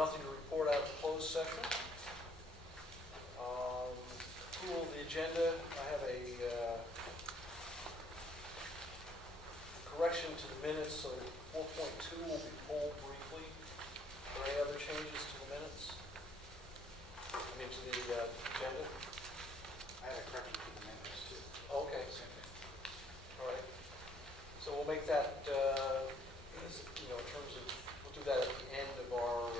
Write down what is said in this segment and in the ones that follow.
nothing to report out of the closed session. Approval of the agenda. I have a correction to the minutes, so 4.2 will be pulled briefly. Are there any other changes to the minutes? I mean, to the agenda? I had a correction to the minutes too. Okay. All right. So we'll make that, in terms of, we'll do that at the end of our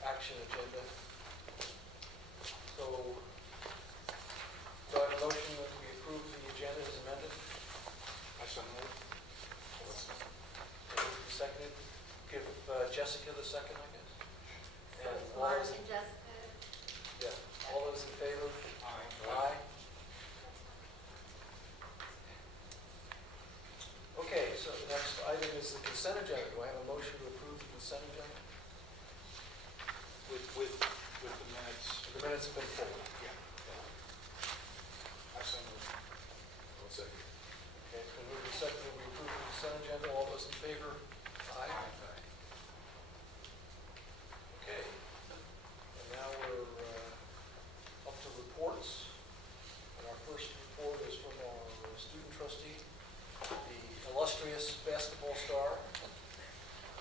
action agenda. So, do I have a motion that we approve the agenda as amended? I so moved. Seconded. Give Jessica the second, I guess. And all Lauren those, and Jessica. yeah, all those in favor? Aye. Aye. Okay, so the next item is the consent agenda. Do I have a motion to approve the consent agenda? With the minutes. The minutes have been pulled. Yeah. I so moved. One second. Okay, it's been moved and seconded. We approve the consent agenda. All those in favor? Aye. Okay. And now we're up to reports. And our first report is from our student trustee, the illustrious basketball star.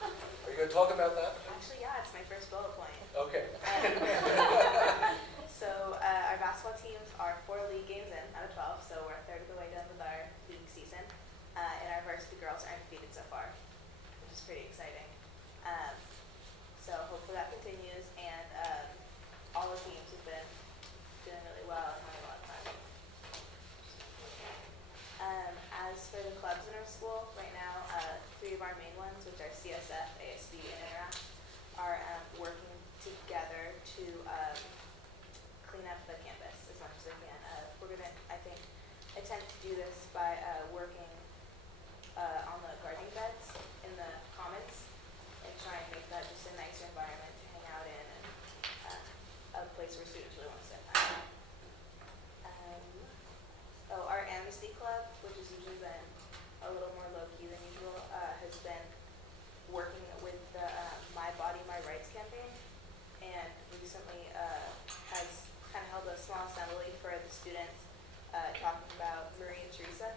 Are you going to talk about that? Actually, yeah, it's my first bullet point. Okay. So our basketball teams are 4 league games in out of 12, so we're a third of the way done with our league season. And our varsity girls are undefeated so far, which is pretty exciting. So hopefully that continues, and all the teams have been doing really well and having a lot of fun. As for the clubs in our school, right now, 3 of our main ones, which are CSF, ASB, and Interact, are working together to clean up the campus as much as they can. We're going to, I think, attempt to do this by working on the gardening beds in the commons and try and make that just a nicer environment to hang out in and a place where students really want to spend time. Our Amnesty Club, which has usually been a little more low-key than usual, has been working with the My Body, My Rights campaign, and recently has kind of held a small assembly for the students talking about Marie and Teresa.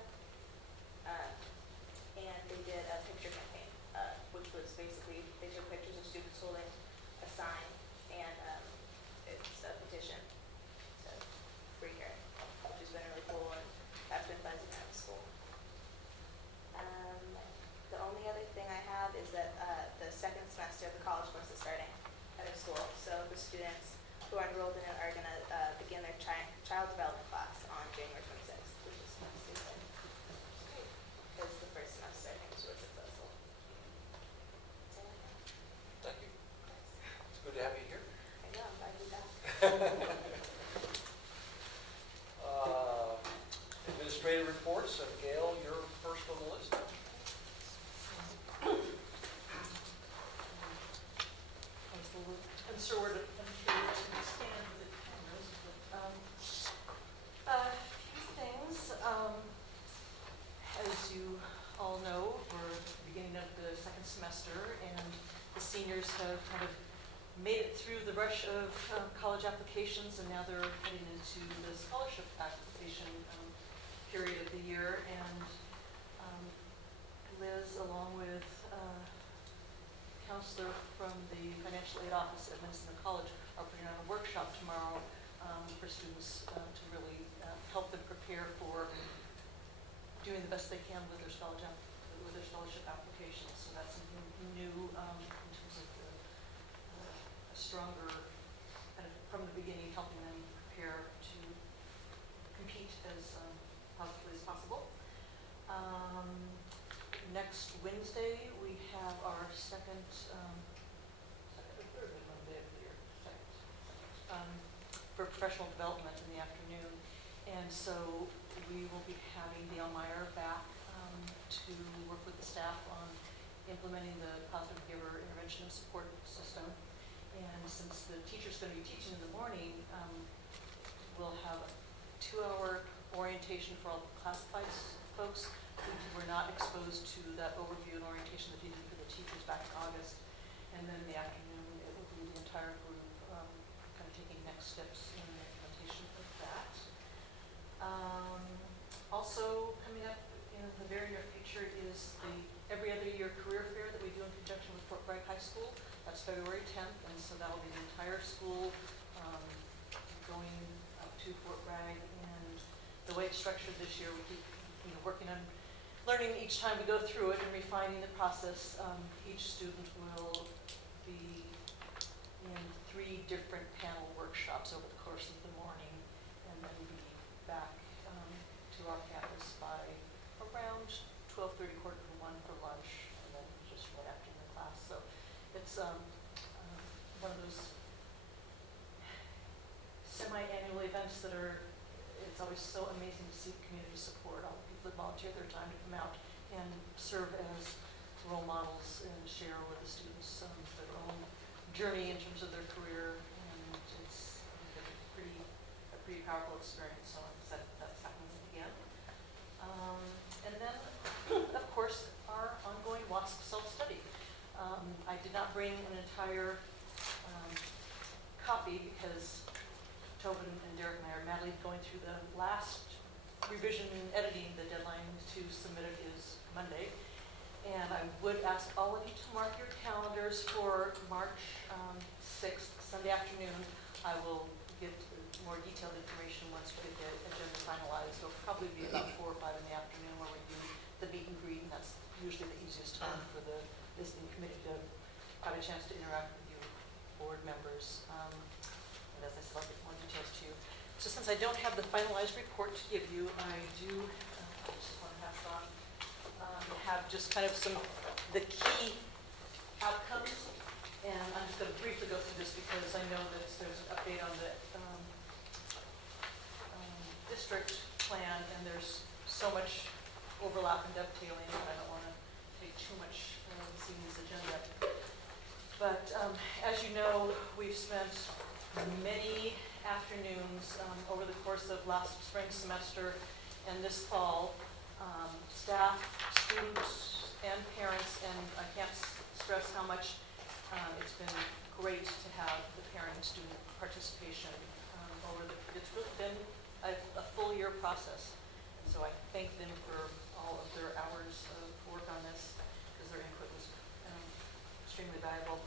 And they did a picture campaign, which was basically, they took pictures of students holding a sign, and it's a petition to free her, which has been really cool, and that's been buzzing around the school. The only other thing I have is that the second semester of the college course is starting at our school, so the students who are enrolled in it are going to begin their child development class on January 26th, which is nice to say. Because the first semester, I think, was really successful. So, Thank you. It's good to have you here. I know, I'm glad to be back. Administrative reports, and Gail, you're first on the list. I'm sure we're to stand with the cameras, but a few things. As you all know, we're at the beginning of the second semester, and the seniors have kind of made it through the rush of college applications, and now they're heading into the scholarship application period of the year. And Liz, along with counselor from the financial aid office at Mendocino College, are putting on a workshop tomorrow for students to really help them prepare for doing the best they can with their scholarship applications. So that's something new in terms of a stronger kind of from the beginning, helping them prepare to compete as positively as possible. Next Wednesday, we have our second or third Monday of the year, for professional development in the afternoon. And so we will be having Dale Meyer back to work with the staff on implementing the positive behavior intervention and support system. And since the teacher's going to be teaching in the morning, we'll have a 2-hour orientation for all the classified folks who were not exposed to that overview and orientation that he did for the teachers back in August. And then in the afternoon, it will be the entire group kind of taking next steps in the implementation of that. Also coming up in the very near future is the every other year career fair that we do in conjunction with Fort Bragg High School. That's February 10th, and so that'll be the entire school going up to Fort Bragg. And the way it's structured this year, we keep working on learning each time we go through it and refining the process. Each student will be in 3 different panel workshops over the course of the morning, and then be back to our campus by around 12:30, 1:45 for lunch, and then just right after the class. So it's one of those semi-annual events that it's always so amazing to see the community support, all the people that volunteer their time to come out and serve as role models and share with the students their own journey in terms of their career, and it's a pretty powerful experience. So I'm excited that's happening again. And then, of course, our ongoing WASC self-study. I did not bring an entire copy because Tobin and Derek and I are madly going through the last revision and editing. The deadline to submit it is Monday. And I would ask all of you to mark your calendars for March 6th, Sunday afternoon. I will get more detailed information once we get the agenda finalized. It'll probably be about 4 or 5 in the afternoon where we do the meet and greet, and that's usually the easiest time for the visiting committee to have a chance to interact with you board members. And as I said, I'll get more details to you. So since I don't have the finalized report to give you, I do, I just want to pass it on, have just kind of the key outcomes. And I'm just going to briefly go through this because I know that there's an update on the district plan, and there's so much overlap and dovetailing that I don't want to take too much this evening's agenda. But as you know, we've spent many afternoons over the course of last spring semester and this fall, staff, students, and parents, and I can't stress how much it's been great to have the parent and student participation it's really been a full year process. And so I thank them for all of their hours of work on this because their input was extremely valuable.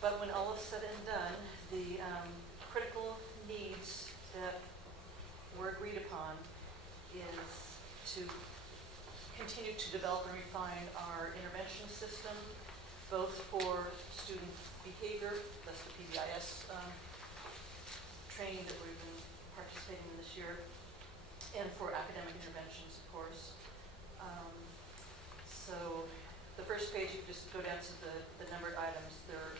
But when all is said and done, the critical needs that were agreed upon is to continue to develop and refine our intervention system, both for student behavior, that's the PBIS training that we've been participating in this year, and for academic interventions, of course. So the first page, you just go down to the numbered items. There are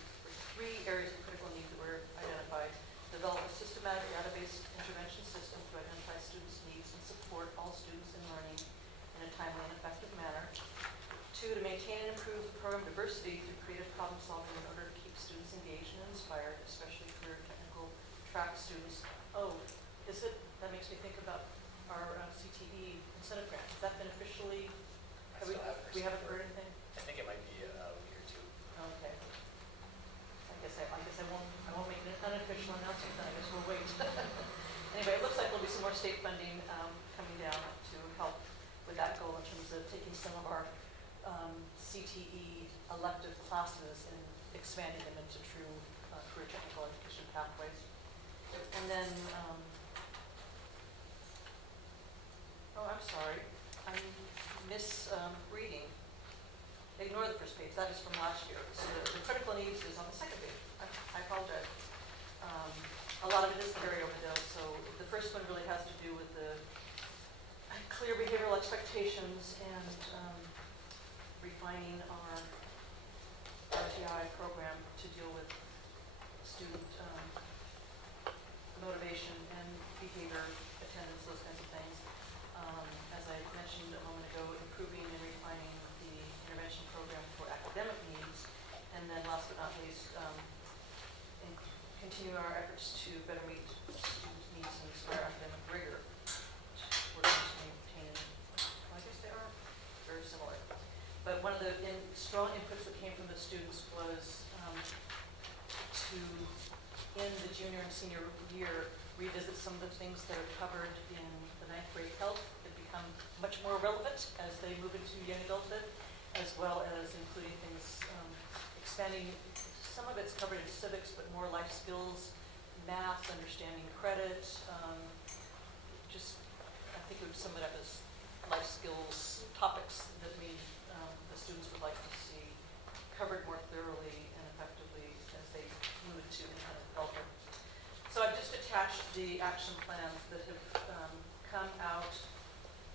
3 areas of critical need that were identified. Develop a systematic database intervention system to identify students' needs and support all students in learning in a timely and effective manner. 2, to maintain and improve program diversity through creative problem solving in order to keep students engaged and inspired, especially career technical track students. Oh, that makes me think about our CTE incentive grant. Has that been officially, we haven't heard anything? I think it might be a week or 2. Okay. I guess I won't make an unofficial announcement, then I guess we'll wait. Anyway, it looks like there'll be some more state funding coming down to help with that goal in terms of taking some of our CTE elective classes and expanding them into true career technical education pathways. And then, oh, I'm sorry, I'm misreading. Ignore the first page, that is from last year. So the critical needs is on the second page. I apologize. A lot of it is carryover though, so the first one really has to do with the clear behavioral expectations and refining our RTI program to deal with student motivation and behavior, attendance, those kinds of things. As I mentioned a moment ago, improving and refining the intervention program for academic needs, and then last but not least, continue our efforts to better meet students' needs and inspire academic rigor. We're going to maintain, well, I guess they are very similar. But one of the strong inputs that came from the students was junior and senior year, revisit some of the things that are covered in the ninth grade health that become much more relevant as they move into young adulthood, as well as including things, expanding, some of it's covered in civics, but more life skills, math, understanding credit, just, I think we would sum it up as life skills topics that the students would like to see covered more thoroughly and effectively as they move into independent adulthood. So I've just attached the action plans that have come out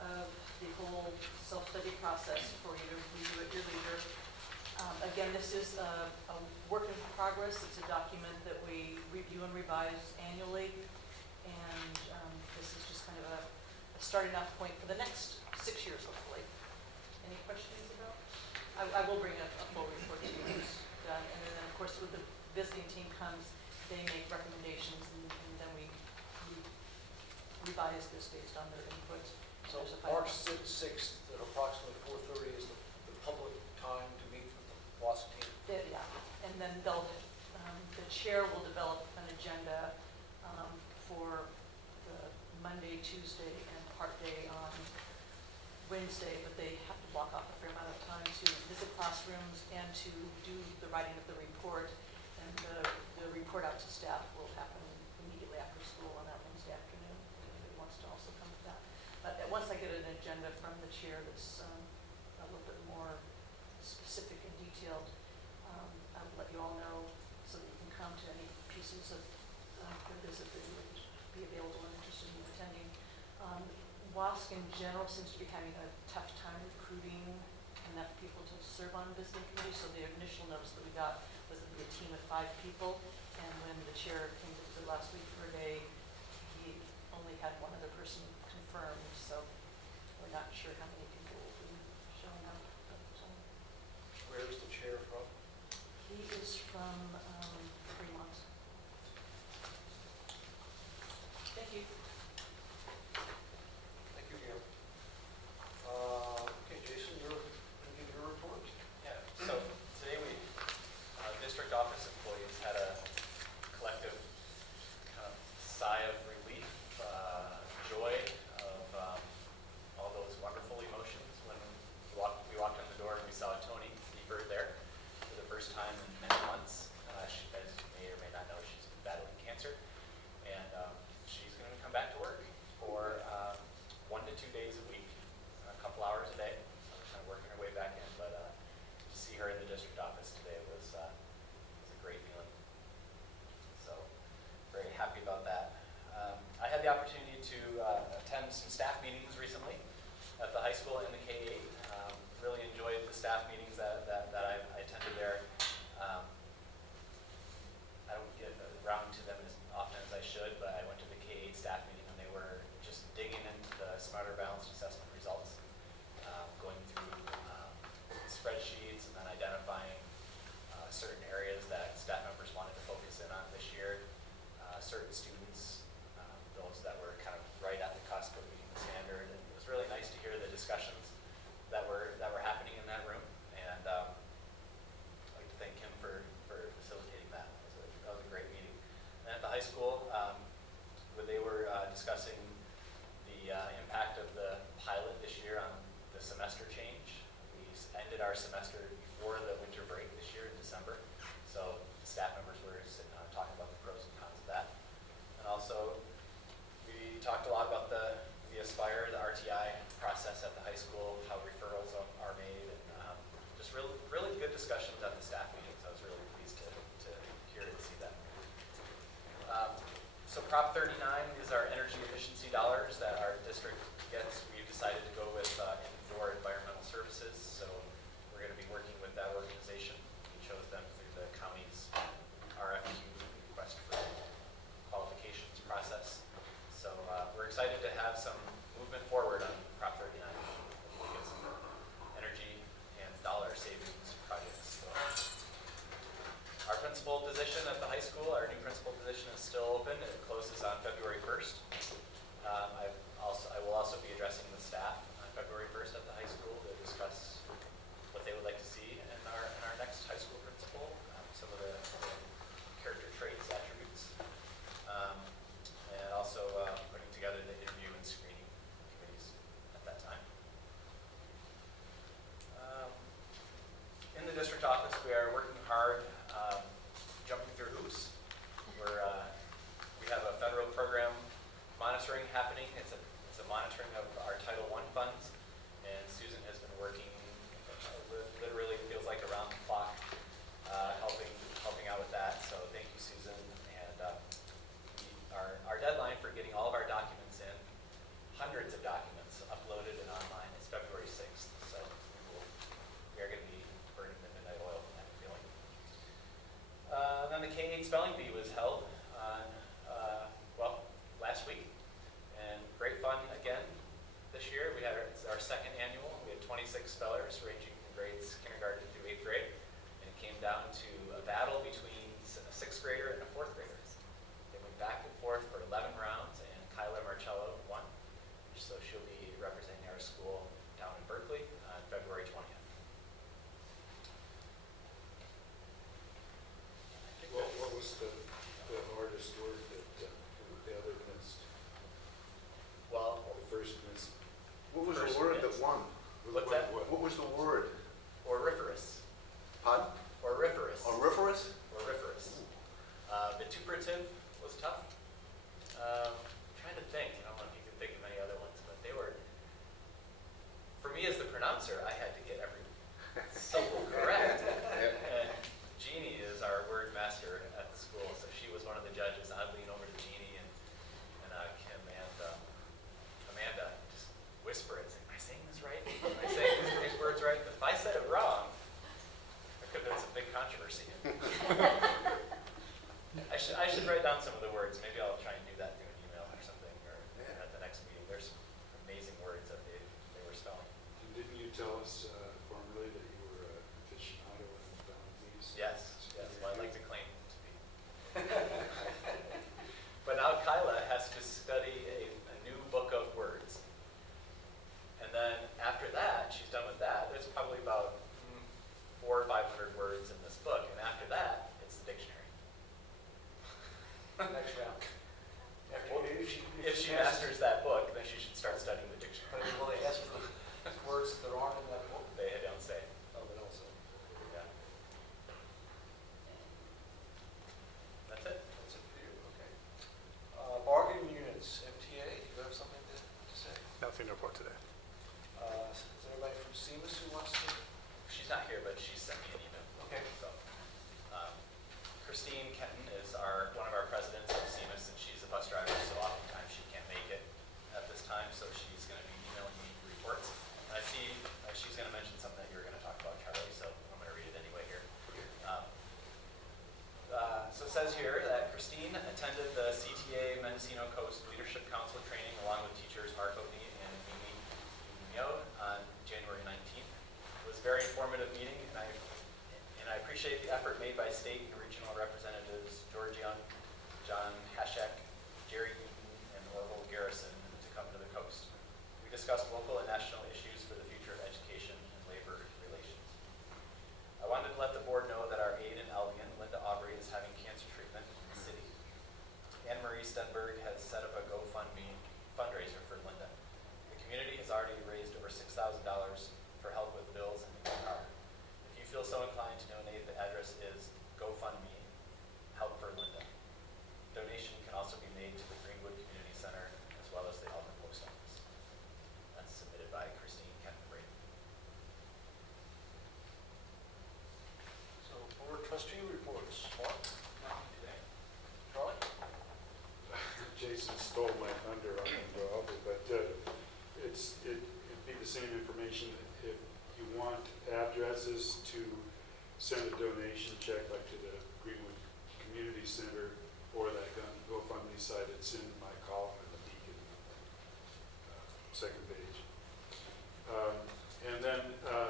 of the whole self-study process for you to review at your leisure. Again, this is a work in progress. It's a document that we review and revise annually, and this is just kind of a starting off point for the next 6 years, hopefully. Any questions about? I will bring a full report to you when it's done, and then of course with the visiting team comes, they make recommendations, and then we revise this based on their input. So March 6th at approximately 4:30 is the public time to meet with the WASC team. Yeah, and then they'll, the chair will develop an agenda for the Monday, Tuesday, and part day on Wednesday, but they have to block off a fair amount of time to visit classrooms and to do the writing of the report. And the report out to staff will happen immediately after school on that Wednesday afternoon, if anybody wants to also come to that. But once I get an agenda from the chair that's a little bit more specific and detailed, I will let you all know so that you can come to any pieces of the visit that you would be available and interested in attending. WASC in general seems to be having a tough time recruiting enough people to serve on visiting committee, so the initial notice that we got was that we had a team of 5 people, and when the chair came to visit last week for a day, he only had one other person confirmed, so we're not sure how many people will be showing up. But, Where is the chair from? he is from Fremont. Thank you. Thank you, Gail. Okay, Jason, you're going to give your report? Yeah, so today we, district office employees had a collective kind of sigh of relief, joy of all those wonderful emotions when we walked in the door and we saw Tony Beaver there for the first time in many months. She, as you may or may not know, she's been battling cancer, and she's going to come back to work for 1 to 2 days a week, a couple hours a day. So we're kind of working her way back in, but to see her in the district office today was a great feeling. So very happy about that. I had the opportunity to attend some staff meetings recently at the high school and the K-8. Really enjoyed the staff meetings that I attended there. I don't get around to them as often as I should, but I went to the K-8 staff meeting and they were just digging into the Smarter Balanced Assessment results, going through spreadsheets and then identifying certain areas that staff members wanted to focus in on this year, certain students, those that were kind of right at the cusp of meeting the standard. And it was really nice to hear the discussions that were happening in that room. And I'd like to thank Kim for facilitating that. That was a great meeting. And at the high school, when they were discussing the impact of the pilot this year on the semester change. We ended our semester before the winter break this year in December. So the staff members were talking about the pros and cons of that. And also, we talked a lot about the Aspire, the RTI process at the high school, how referrals are made, and just really good discussions at the staff meetings. I was really pleased to hear and see that. So Prop 39 is our energy efficiency dollars that our district gets. We've decided to go with Indoor Environmental Services, so we're going to be working with that organization. We chose them through the county's RFQ, request for qualifications process. So we're excited to have some movement forward on Prop 39. Hopefully get some energy and dollar savings projects. So our principal position at the high school, our new principal position is still open. It closes on February 1st. I've What was First the word wins. that won? What's that? What was the word? Auriferous. Pardon? Auriferous. Auriferous? Auriferous. Vituperative was tough. Trying to think, I don't know if you can think of any other ones, but they were, for me as the pronouncer, I had to get every syllable correct. And Jeannie is our word master at the school, so she was one of the judges. I'd lean over to Jeannie and Kim and Amanda, just whisper it, say, am I saying this right? Am I saying these words right? Because if I said it wrong, there could have been some big controversy. I should write down some of the words. Maybe I'll try and do that through an email or something, or at the next meeting. There's some amazing words that they were spelling. And didn't you tell us formally that you were an aficionado and found these? Yes, well, I'd like to claim to be. But now Kyla has to study a new book of words. And then after that, she's done with that, there's probably about 400 or 500 words in this book. And after that, it's the dictionary. Next round. Well, If she masters that book, then she should start studying the dictionary. Will they ask for the words that aren't in that book? They don't say. Oh, but also. Yeah. That's it. That's it for you, okay. Bargaining units, MTA, do you have something to say? Nothing to report today. Is there anybody from SEMAS who wants to? She's not here, but she sent me an email. Okay. So, Christine Kenton is one of our presidents of CMIS, and she's a bus driver, so oftentimes she can't make it at this time, so she's going to be emailing me reports. And I see she's going to mention something that you were going to talk about, Charlie, so I'm going to read it anyway here. So it says here that Christine attended the CTA Mendocino Coast Leadership Council training along with teachers Mark Oatney and Mimi Munoz on January 19th. It was a very informative meeting, and I appreciate the effort made by state and regional representatives George Young, John Hashek, Jerry Eaton, and Orville Garrison to come to the coast. We discussed local and national issues for the future of education and labor relations. I wanted to let the board know that our aide in Albion, Linda Aubrey, is having cancer treatment in the city. Anne Marie Stenberg has set up a GoFundMe fundraiser for Linda. The community has already raised over $6,000 for help with bills and a new car. If you feel so inclined to donate, the address is GoFundMe Help for Linda. Donation can also be made to the Greenwood Community Center as well as the Albion Post Office. That's submitted by Christine Kenton-Brady. So, board trustee reports. Mark? Nothing today. Charlie? Jason stole my thunder on it, probably, but it'd be the same information. If you want addresses to send a donation check like to the Greenwood Community Center or that GoFundMe site, it's in my column in the Beacon, second page. And then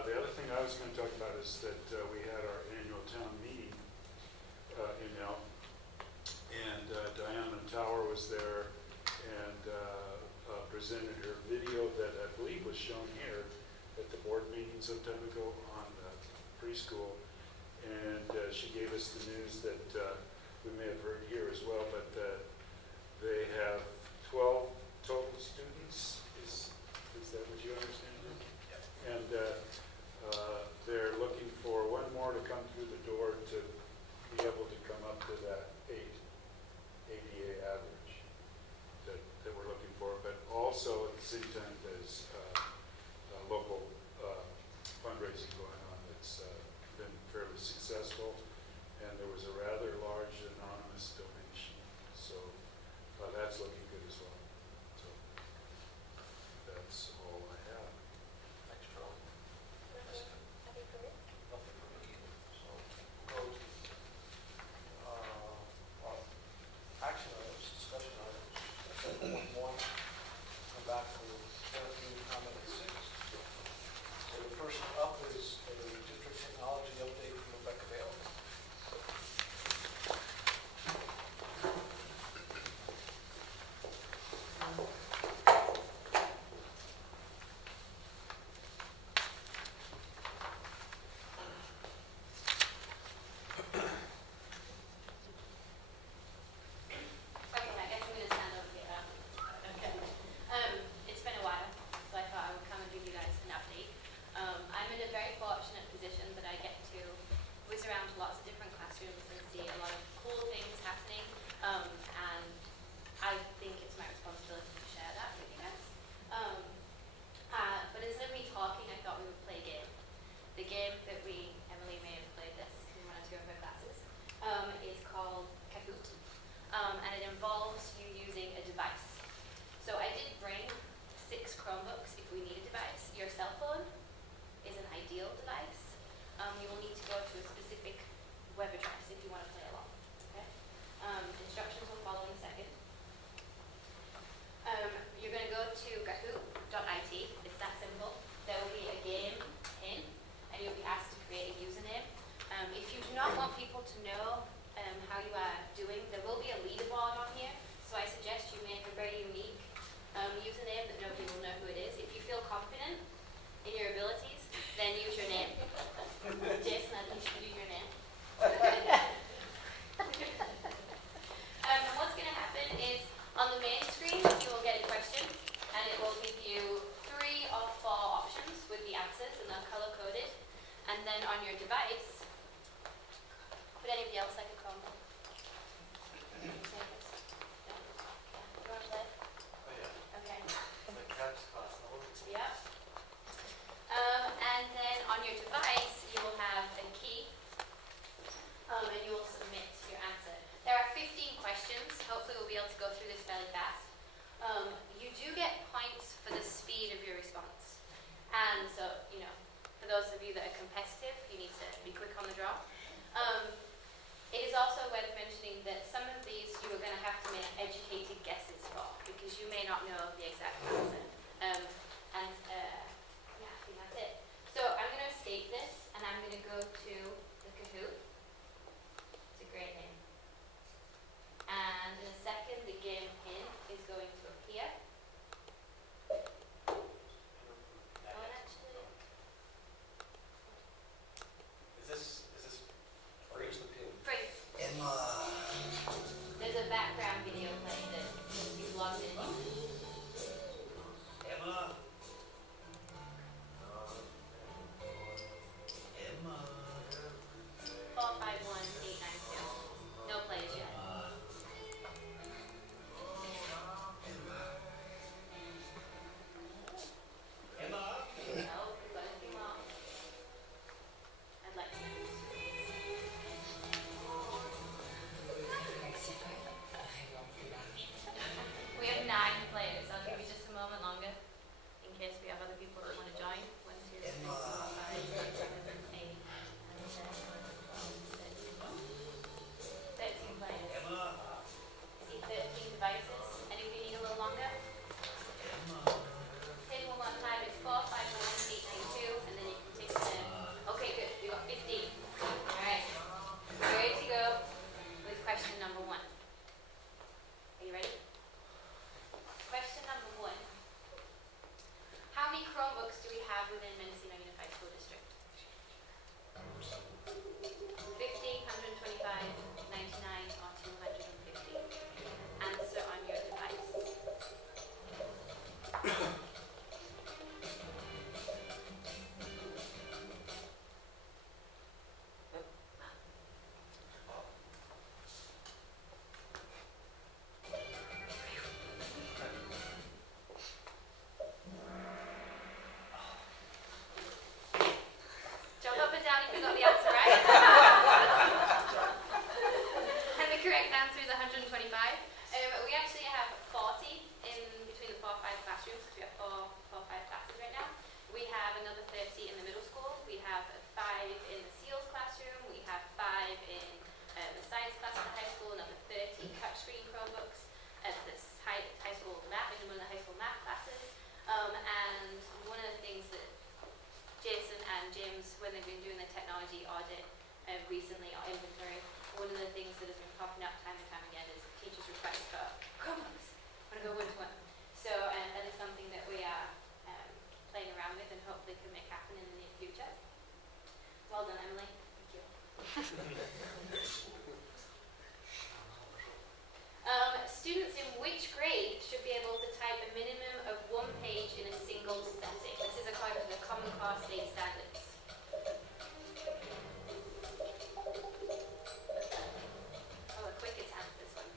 the other thing I was going to talk about is that we had our annual town meeting in Elm, and Diana Tower was there and presented her video that I believe was shown here at the board meeting some time ago on preschool. And she gave us the news that we may have heard here as well, but they have 12 total students. Is that what you understand? Yep. And they're looking for one more to come through the door to be able to come up to that 8 ADA average that we're looking for. But also at the same time, there's local fundraising going on that's been fairly successful, and there was a rather large anonymous donation, so that's looking good as well. So web address if you want to play along. Okay? Instructions will follow in a second. You're going to go to kahoot.it. It's that simple. There will be a game in, and you'll be asked to create a username. If you do not want people to know how you are doing, there will be a leaderboard on here. So I suggest you make a very unique username that nobody will know who it is. If you feel confident in your abilities, then use your name. Jason, I think you should use your name. And what's going to happen is on the main screen, you will get a question, and it will give you 3 or 4 options with the answers, and they're color-coded. And then on your device, would anybody else like a Chromebook? You want to play? Oh, yeah. Okay. The caps cost a little. Yep. And then on your device, you will have a key, and you will submit your answer. There are 15 questions. Hopefully we'll be able to go through this fairly fast. You do get points for the speed of your response. And so, for those of you that are competitive, you need to be quick on the draw. It is also worth mentioning that some of these you are going to have to make educated guesses for, because you may not know the exact answer. Yeah, I think that's it. So I'm going to escape this, and I'm going to go to the Kahoot. It's a great name. And in a second, the game pin is going to appear. Oh, and actually, Is this free? Where's the pin? free. There's a background video playing that you've logged in. Emma. 451892. No plays yet. Emma. No, we've got a few more. I'd like to. We have 9 players. I'll give you just a moment longer in case we have other people that want to join. 1, 2, 3, 4, 5, 6, 7, 8, 9, 10, 13 players. Emma. I see 13 devices. Anybody need a little longer? Say it one more time. It's 451892, and then you can take the turn. Okay, good. We got 15. All right. We're ready to go with question number 1. Are you ready? Question number 1. How many Chromebooks do we have within Mendocino Unified School District? 50, 125, 99, or 250? Answer on your device. Jump up and down if you got the answer right. And the correct answer is 125. We actually have 40 in between the 4 or 5 classrooms, because we have 4 or 5 classes right now. We have another 30 in the middle school. We have 5 in the SEALS classroom. We have 5 in the science class at the high school, another 30 touchscreen Chromebooks at this high school math, in one of the high school math classes. And one of the things that Jason and James, when they've been doing the technology audit recently, or inventory, one of the things that has been popping up time and time again is teachers' requests for Chromebooks. Want to go one-to-one. So that is something that we are playing around with and hopefully can make happen in the near future. Well done, Emily. Thank you. Students in which grade should be able to type a minimum of 1 page in a single setting? This is according to the Common Core State Standards. Oh, the quickest answer this one.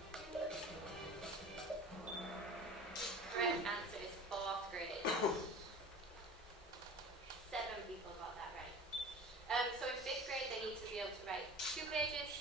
Correct answer is 4th grade. 7 people got that right. So in 5th grade, they need to be able to write 2 pages.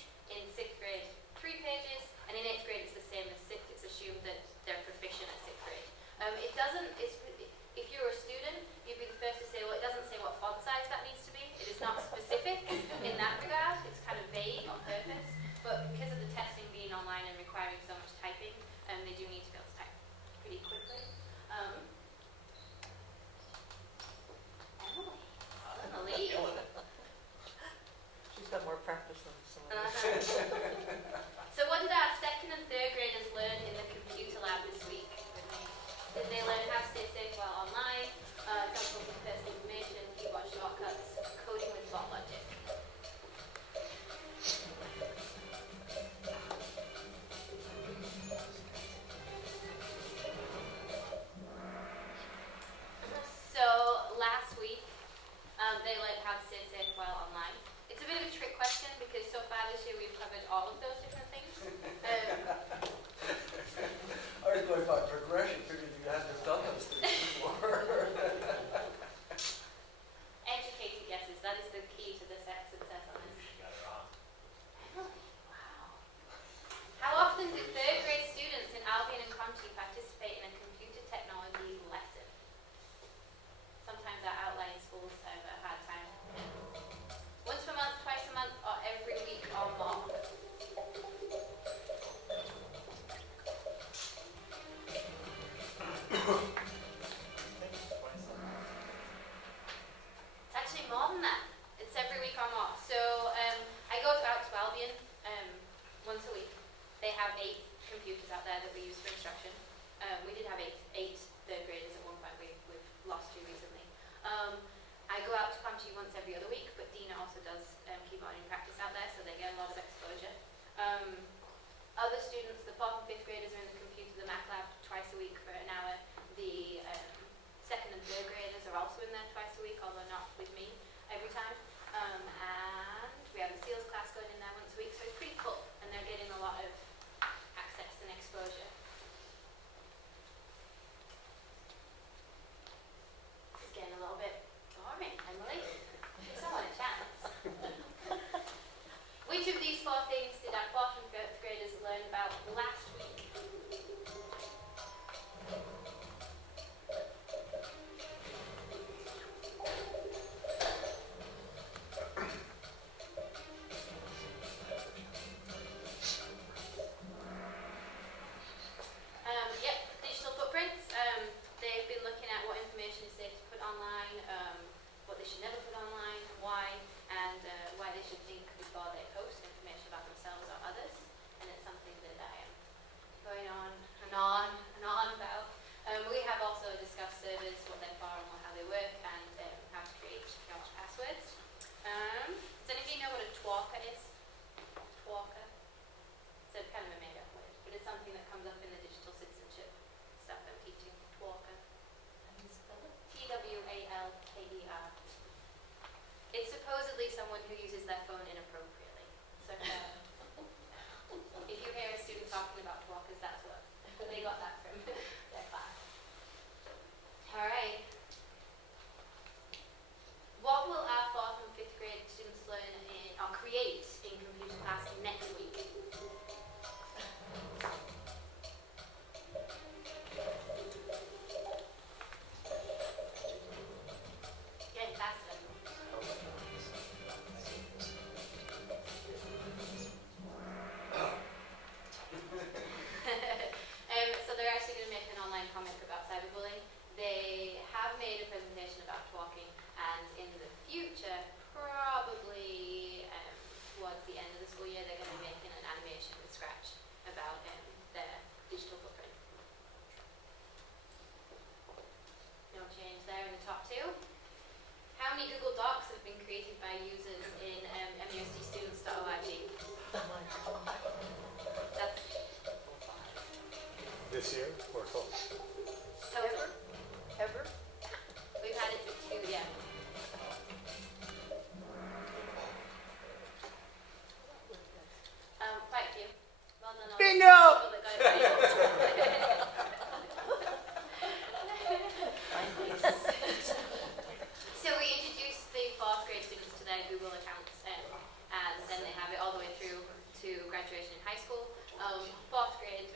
they learned how to stay safe while online. It's a bit of a trick question because so far this year we've covered all of those different things. I was going by progression, figured you had to have done those things before. Educated guesses, that is the key to the success on this. You got it wrong. Emily, wow. How often do third grade students in Albion and Conti participate in a computer technology lesson? Sometimes our outlying schools have a hard time. Once per month, twice a month, or every week or more? It's actually more than that. It's every week or more. So I go out to Albion once a week. They have 8 computers out there that we use for instruction. We did have eight third graders at one point. We've lost 2 recently. I go out to Conti once every other week, but Dina also does keyboarding practice out there, so they get a lot of exposure. Other students, the 4th and 5th graders are in the computer, the math lab twice a week for an hour. The 2nd and 3rd graders are also in there twice a week, although not with me every time. And we have a SEALS class going in there once a week, so it's pretty cool, and they're getting a lot of access and exposure. It's getting a little bit boring, Emily. Give someone a chance. Which of these 4 things did our 4th and 5th graders learn about last week? Yep, digital footprints. They've been looking at what information is safe to put online, what they should never put online, why, and why they should think before they post information about themselves or others. And it's something that I am going on and on and on about. We have also discussed servers, what they're for and how they work, and how to create secure passwords. Does anybody know what a twarker is? Twarker? It's kind of a made-up word, but it's something that comes up in the digital citizenship stuff I'm teaching. Twarker. Twalker. It's supposedly someone who uses their phone inappropriately. So if you hear a student talking about twarkers, that's what they got that from their class. All right. What will our 4th and 5th grade students learn or create in computer class next week? Getting faster. So they're actually going to make an online comic about cyberbullying. They have made a presentation about talking, and in the future, probably towards the end of the school year, they're going to be making an animation with Scratch about their digital footprint. No change there in the top 2. How many Google Docs have been created by users in MUSDstudents.org? That's This year or total? total. Ever? We've had it for 2, yeah. Quite a few. Well done, all the Bingo! people that got it right. So we introduced the 4th grade students to their Google accounts, and then they have it all the way through to graduation in high school. 4th grade,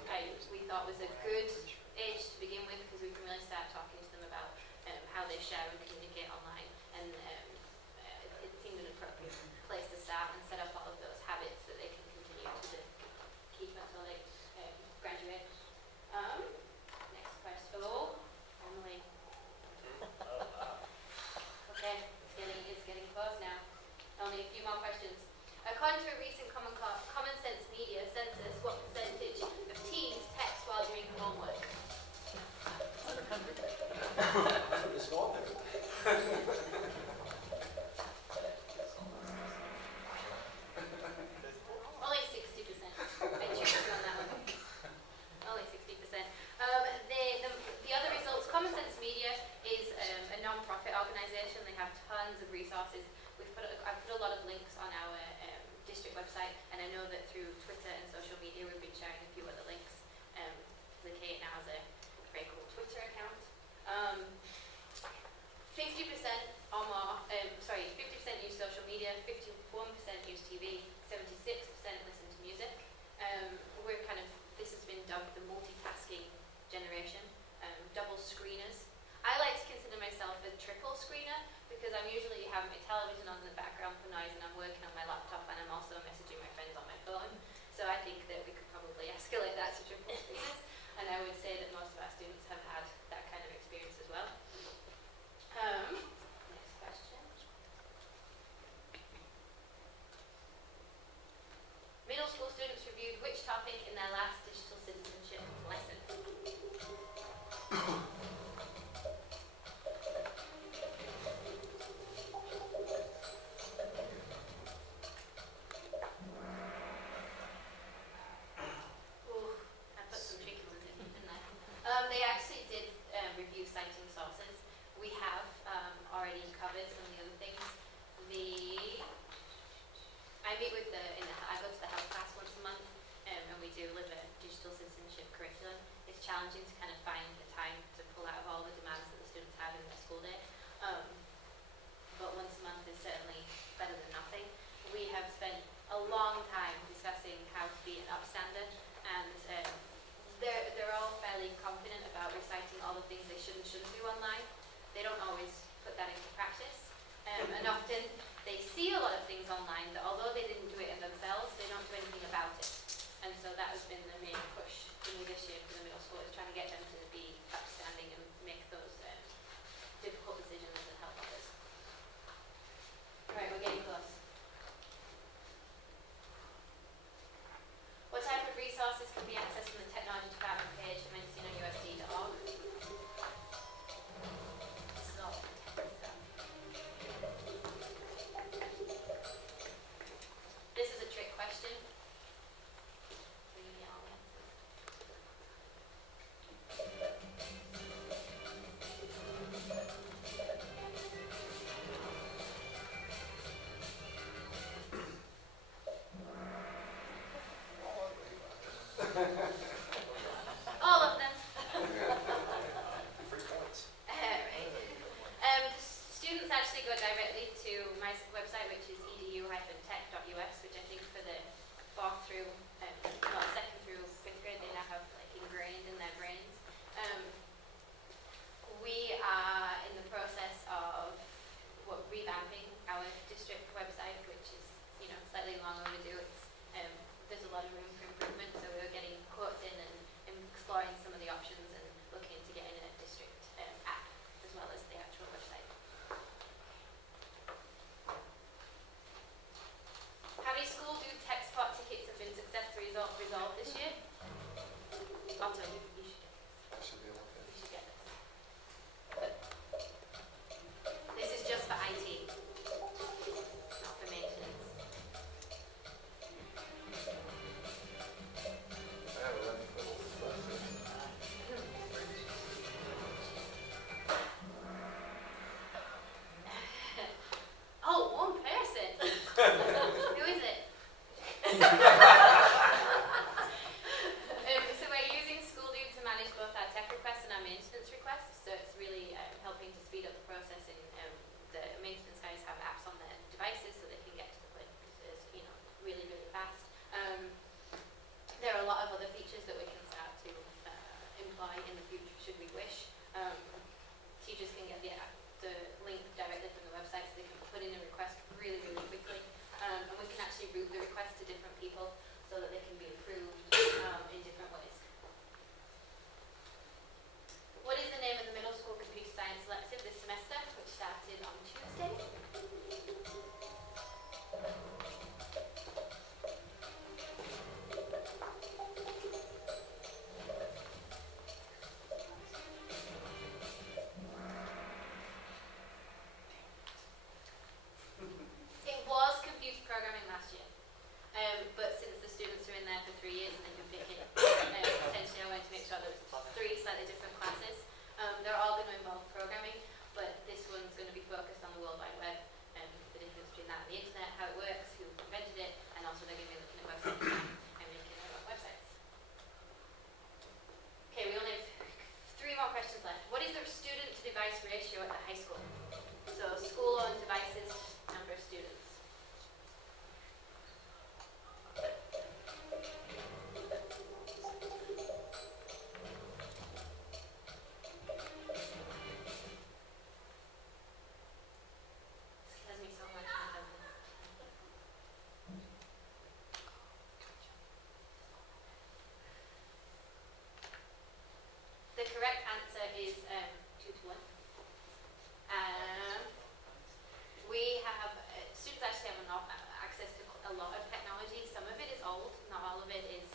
we thought was a good age to begin with because we can really start talking to them about how they share and communicate online, and it seemed an appropriate place to start and set up all of those habits that they can continue to keep until they graduate. Next question. Oh, Emily. Okay, it's getting close now. Only a few more questions. According to a recent Common Sense Media census, what percentage of teens text while doing homework? It's gone there. Only 60%. I checked on that one. Only 60%. The other results, Common Sense Media is a non-profit organization. They have tons tons of resources. I've put a lot of links on our district website, and I know that through Twitter and social media we've been sharing a few other links. The K-8 now has a very cool Twitter account. 50% or more, 50% use social media, 51% use TV, 76% listen to music. This has been dubbed the multitasking generation, double screeners. I like to consider myself a triple screener because I'm usually having my television on in the background for noise and I'm working on my laptop and I'm also messaging my friends on my phone. So I think that we could probably escalate that to triple screeners, and I would say that most of our students have had that kind of experience as well. Next question. Middle school students reviewed which topic in their last digital citizenship lesson? Ooh, I put some tricky ones in, didn't I? They actually did review citing sources. We have already covered some of the other things. I go to the health class once a month, and we do live a digital citizenship curriculum. It's challenging to kind of find the time to pull out of all the demands that the students have in their school day. But once a month is certainly better than nothing. We have spent a long time discussing how to be an upstander, and they're all fairly confident about reciting all the things they should and shouldn't do online. They don't always put that into practice, and often they see a lot of things online that although they didn't do it themselves, they don't do anything about it. And so that has been the main push for me this year for the middle school, is trying to get them to be upstanding and make those difficult decisions and help others. Right, we're getting close. What type of resources can be accessed from the technology department page at mendocinousd.org? This is all tech stuff. This is a trick question. Bringing all the answers. All of them. Free points. Right. Students actually go directly to my website, which is edu-tech.us, which I think for the 4th through, 2nd through 5th grade, they now have like ingrained in their brains. We are in the process of revamping our district website, which is slightly long overdue. There's a lot of room for improvement, so we're getting quotes in and exploring some of the options and looking into getting a district app as well as the actual website. How many school do tech spot tickets have been successfully resolved this year? Otto, you should get this. I should be able to. You should get this. But at the high school. So school-owned devices, number of students. Scares me so much when it does this. The correct answer is 2 to 1. We have, students actually have access to a lot of technology. Some of it is old, not all of it is,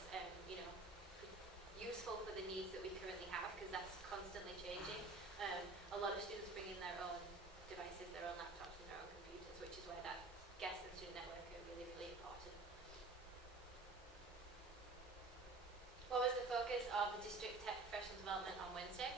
useful for the needs that we currently have, because that's constantly changing. A lot of students bring in their own devices, their own laptops and their own computers, which is where that guest and student network are really, really important. What was the focus of the District Tech Professional Development on Wednesday?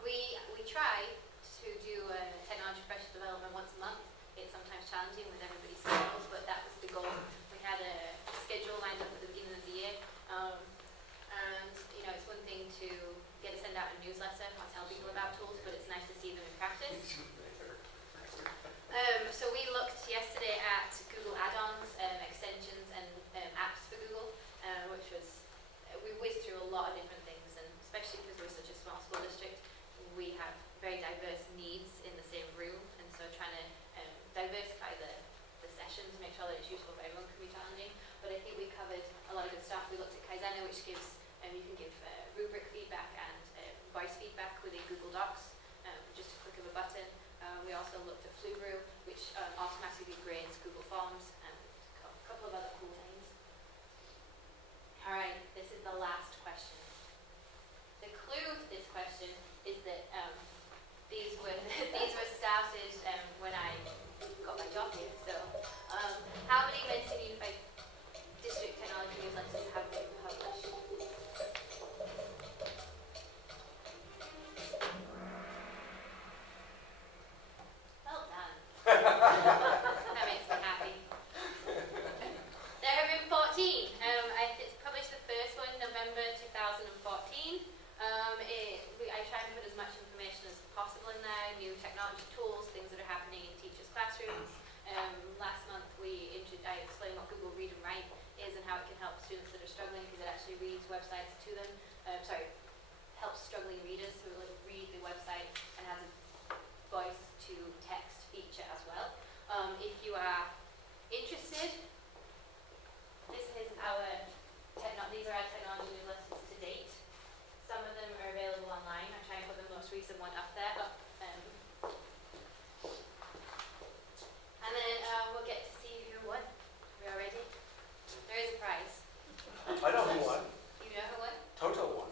We try to do technology professional development once a month. It's sometimes challenging with everybody's schedules, but that was the goal. We had a schedule lined up at the beginning of the year, and it's one thing to send out a newsletter or tell people about tools, but it's nice to see them in practice. So we looked yesterday at Google add-ons, extensions, and apps for Google, which was, we whizzed through a lot of different things, and especially because we're such a small school district, we have very diverse needs in the same room, and so trying to diversify the sessions, make sure that it's useful for everyone can be challenging. But I think we covered a lot of good stuff. We looked at Kaizena, which gives, you can give rubric feedback and voice feedback within Google Docs, just a click of a button. We also looked at Flubru, which automatically grades Google Forms, and a couple of other cool things. All right, this is the last question. The clue to this question is that these were started when I got my job here. So, how many Mendocino Unified District Technology newsletters have we published? Well done. That makes me happy. There have been 14. I published the first one in November 2014. I tried to put as much information as possible in there, new technology tools, things that are happening in teachers' classrooms. Last month I explained what Google Read and Write is and how it can help students that are struggling, because it actually reads websites to them. Helps struggling readers who read the website, and has a voice to text feature as well. If you are interested, these are our technology newsletters to date. Some of them are available online. I try and put the most recent one up there. And then we'll get to see who won. We all ready? There is a prize. I know who won. You know who won? Toto won.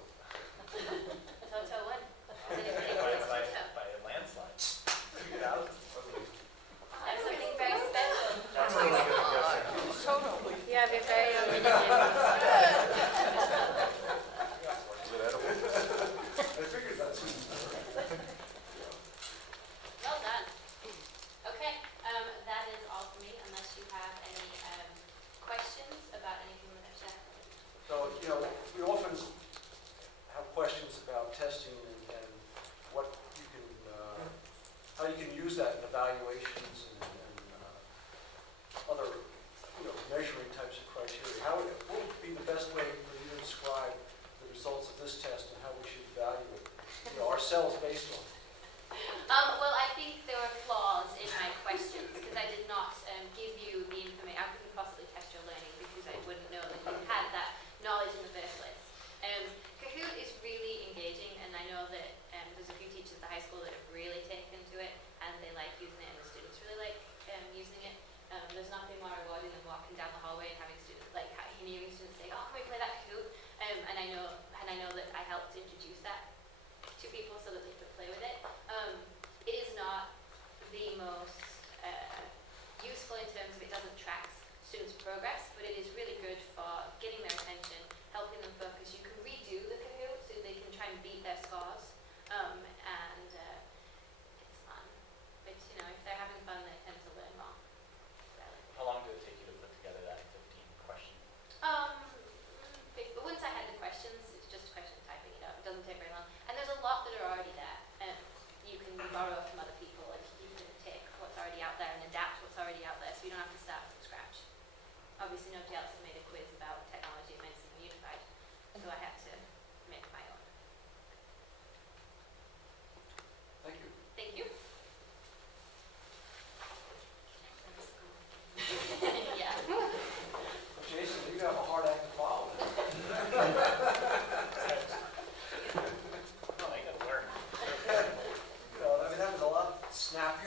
Toto won. Did anybody guess Toto? By a landslide. That's something very special. That's what I was gonna guess. Totally. You have your very own minion. Is it edible? I figured that's who. Well done. Okay, that is all for me, unless you have any questions about anything that I've said. So, we often have questions about testing and what you can, how you can use that in evaluations and other, measuring types of criteria. What would be the best way for you to describe the results of this test and how we should evaluate, ourselves based on it? Well, I think there were flaws in my questions, because I did not give you the information. I couldn't possibly test your learning, because I wouldn't know that you had that knowledge in the first place. Kahoot is really engaging, and I know that there's a few teachers at the high school that have really taken to it, and they like using it, and the students really like using it. There's nothing more rewarding than walking down the hallway and having students, hearing students say, "Oh, can we play that Kahoot?" And I know that I helped introduce that to people so that they could play with it. It is not the most useful in terms of it doesn't track students' progress, but it is really good for getting their attention, helping them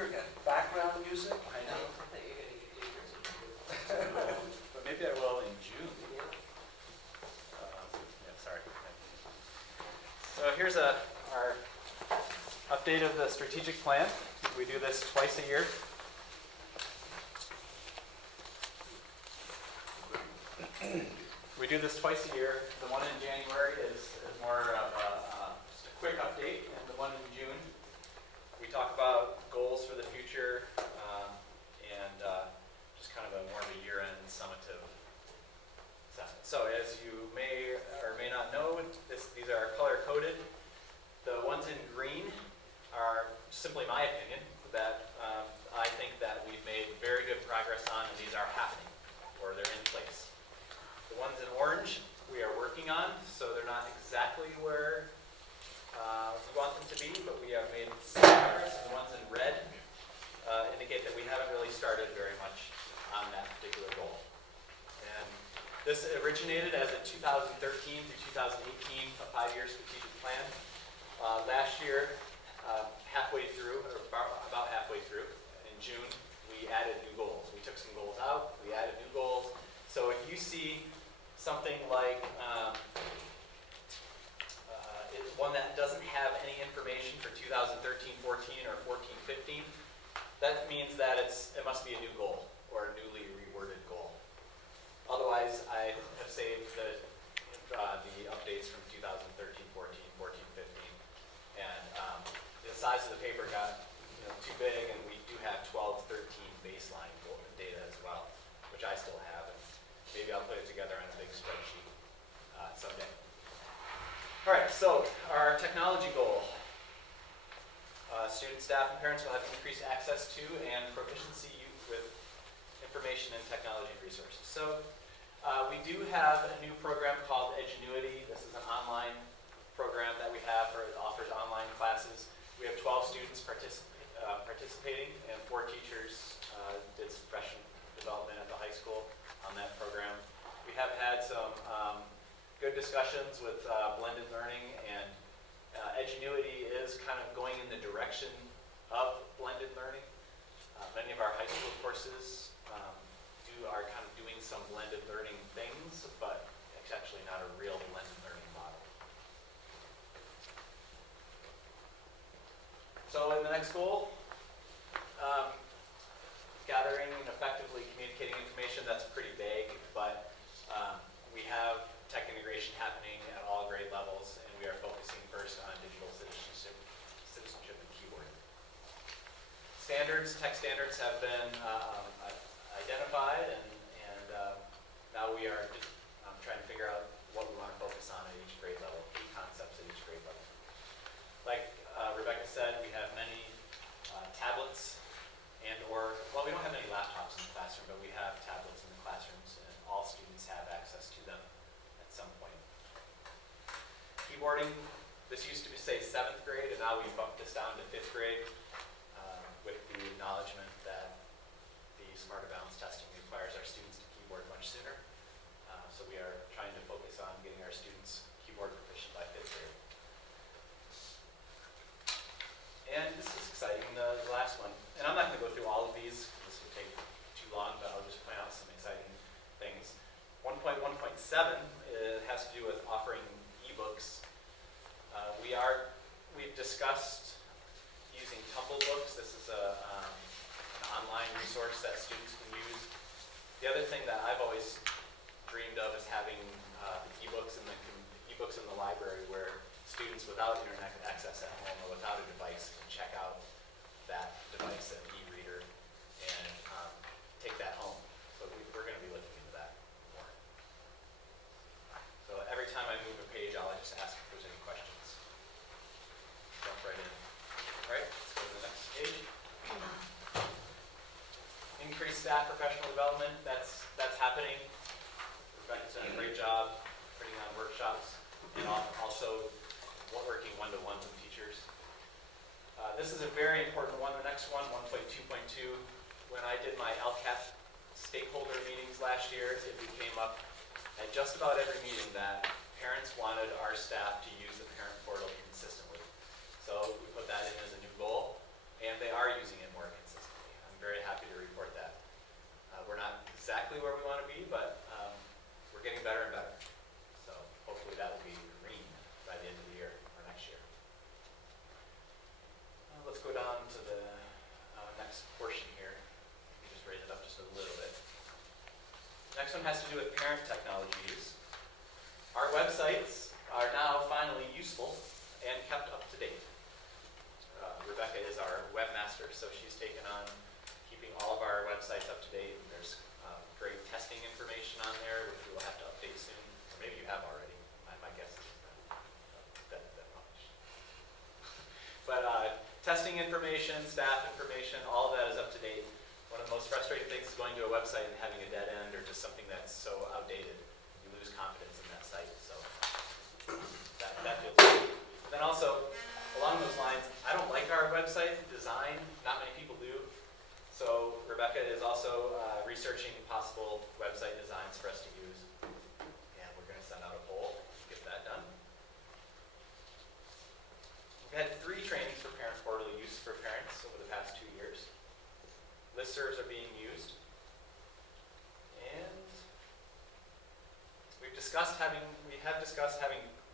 here again. Background music? I know. But maybe I will in June. Yeah, sorry. So here's our update of the strategic plan. We do this twice a year. We do this twice a year. The one in January is more of just a quick update, and the one in June, we talk about goals for the future and just kind of a more of a year-end summative assessment. So as you may or may not know, these are color-coded. The ones in green are simply my opinion that I think that we've made very good progress on, and these are happening, or they're in place. The ones in orange we are working on, so they're not exactly where we want them to be, but we have made progress. And the ones in red indicate that we haven't really started very much on that particular goal. And this originated as a 2013 through 2018 a 5-year strategic plan. Last year, halfway through, or about halfway through, in June, we added new goals. We took some goals out, we added new goals. So if you see something like one that doesn't have any information for 2013-14 or 14-15, that means that it must be a new goal or a newly reworded goal. Otherwise, I have saved the updates from 2013-14, 14-15, and the size of the paper got too big, and we do have 12-13 baseline data as well, which I still have, and maybe I'll put it together on a big spreadsheet someday. All right, so our technology goal. Students, staff, and parents will have increased access to and proficiency with information and technology resources. So we do have a new program called Edgenuity. This is an online program that we have that offers online classes. We have 12 students participating, and 4 teachers did some professional development at the high school on that program. We have had some good discussions with blended learning, and Edgenuity is kind of going in the direction of blended learning. Many of our high school courses are kind of doing some blended learning things, but it's actually not a real blended learning model. So in the next goal, gathering and effectively communicating information, that's pretty vague, but we have tech integration happening at all grade levels, and we are focusing first on digital citizenship and keyboarding. Standards, tech standards have been identified, and now we are just trying to figure out what we want to focus on at each grade level, key concepts at each grade level. Like Rebecca said, we have many tablets well, we don't have any laptops in the classroom, but we have tablets in the classrooms, and all students have access to them at some point. Keyboarding, this used to be, say, 7th grade, and now we've bumped this down to 5th grade with the acknowledgement that the Smarter Balance testing requires our students to keyboard much sooner. So we are trying to focus on getting our students keyboard proficient by 5th grade. And this is exciting, the last one. And I'm not going to go through all of these, this would take too long, but I'll just point out some exciting things. 1.1.7 has to do with offering ebooks. We've discussed using Tumble Books. This is an online resource that students can use. The other thing that I've always dreamed of is having the ebooks in the library, where students without internet access at home or without a device can check out that device, an e-reader, and take that home. So we're going to be looking into that more. So every time I move a page, I'll just ask if there's any questions. Jump right in. All right, let's go to the next page. Increased staff professional development, that's happening. Rebecca's done a great job putting on workshops, and also working one-to-one with teachers. This is a very important one. The next one, 1.2.2, when I did my LCAP stakeholder meetings last year, it came up at just about every meeting that parents wanted our staff to use the parent portal consistently. So we put that in as a new goal, and they are using it more one has to do with parent technology use. Our websites are now finally useful and kept up to date. Rebecca is our webmaster, so she's taken on keeping all of our websites up to date. There's great testing information on there, which we will have to update soon. Or maybe you have already. My guess is that much. But testing information, staff information, all of that is up to date. One of the most frustrating things is going to a website and having a dead end or just something that's so outdated. You lose confidence in that site. So that feels good. And then also, along those lines, I don't like our website design. Not many people do. So Rebecca is also researching possible website designs for us to use. And we're going to send out a poll to get that done. We've had 3 trainings for parent quarterly use for parents over the past 2 years. Listservs are being used. And we have discussed having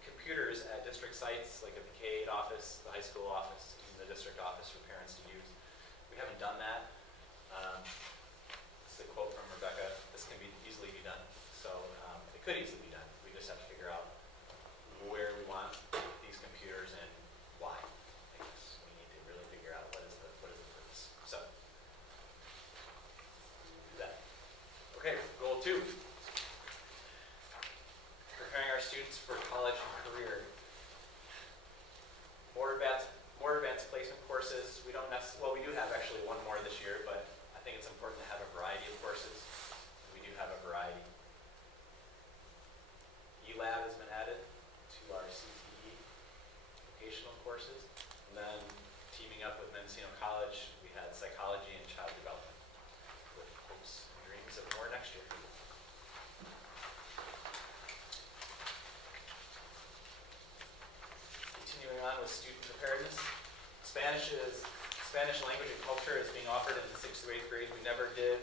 computers at district sites, like at the K-8 office, the high school office, and the district office for parents to use. We haven't done that. This is a quote from Rebecca. This can easily be done. So it could easily be done. We just have to figure out where we want these computers and why. I guess we need to really figure out what is the purpose. So do that. Okay, goal 2. Preparing our students for college and career. More advanced placement courses. We do have actually one more this year, but I think it's important to have a variety of courses. We do have a variety. E-Lab has been added to our CTE vocational courses. And then teaming up with Mendocino College, we had psychology and child development with hopes and dreams of more next year. Continuing on with student preparedness. Spanish language and culture is being offered in the 6th through 8th grade. We never could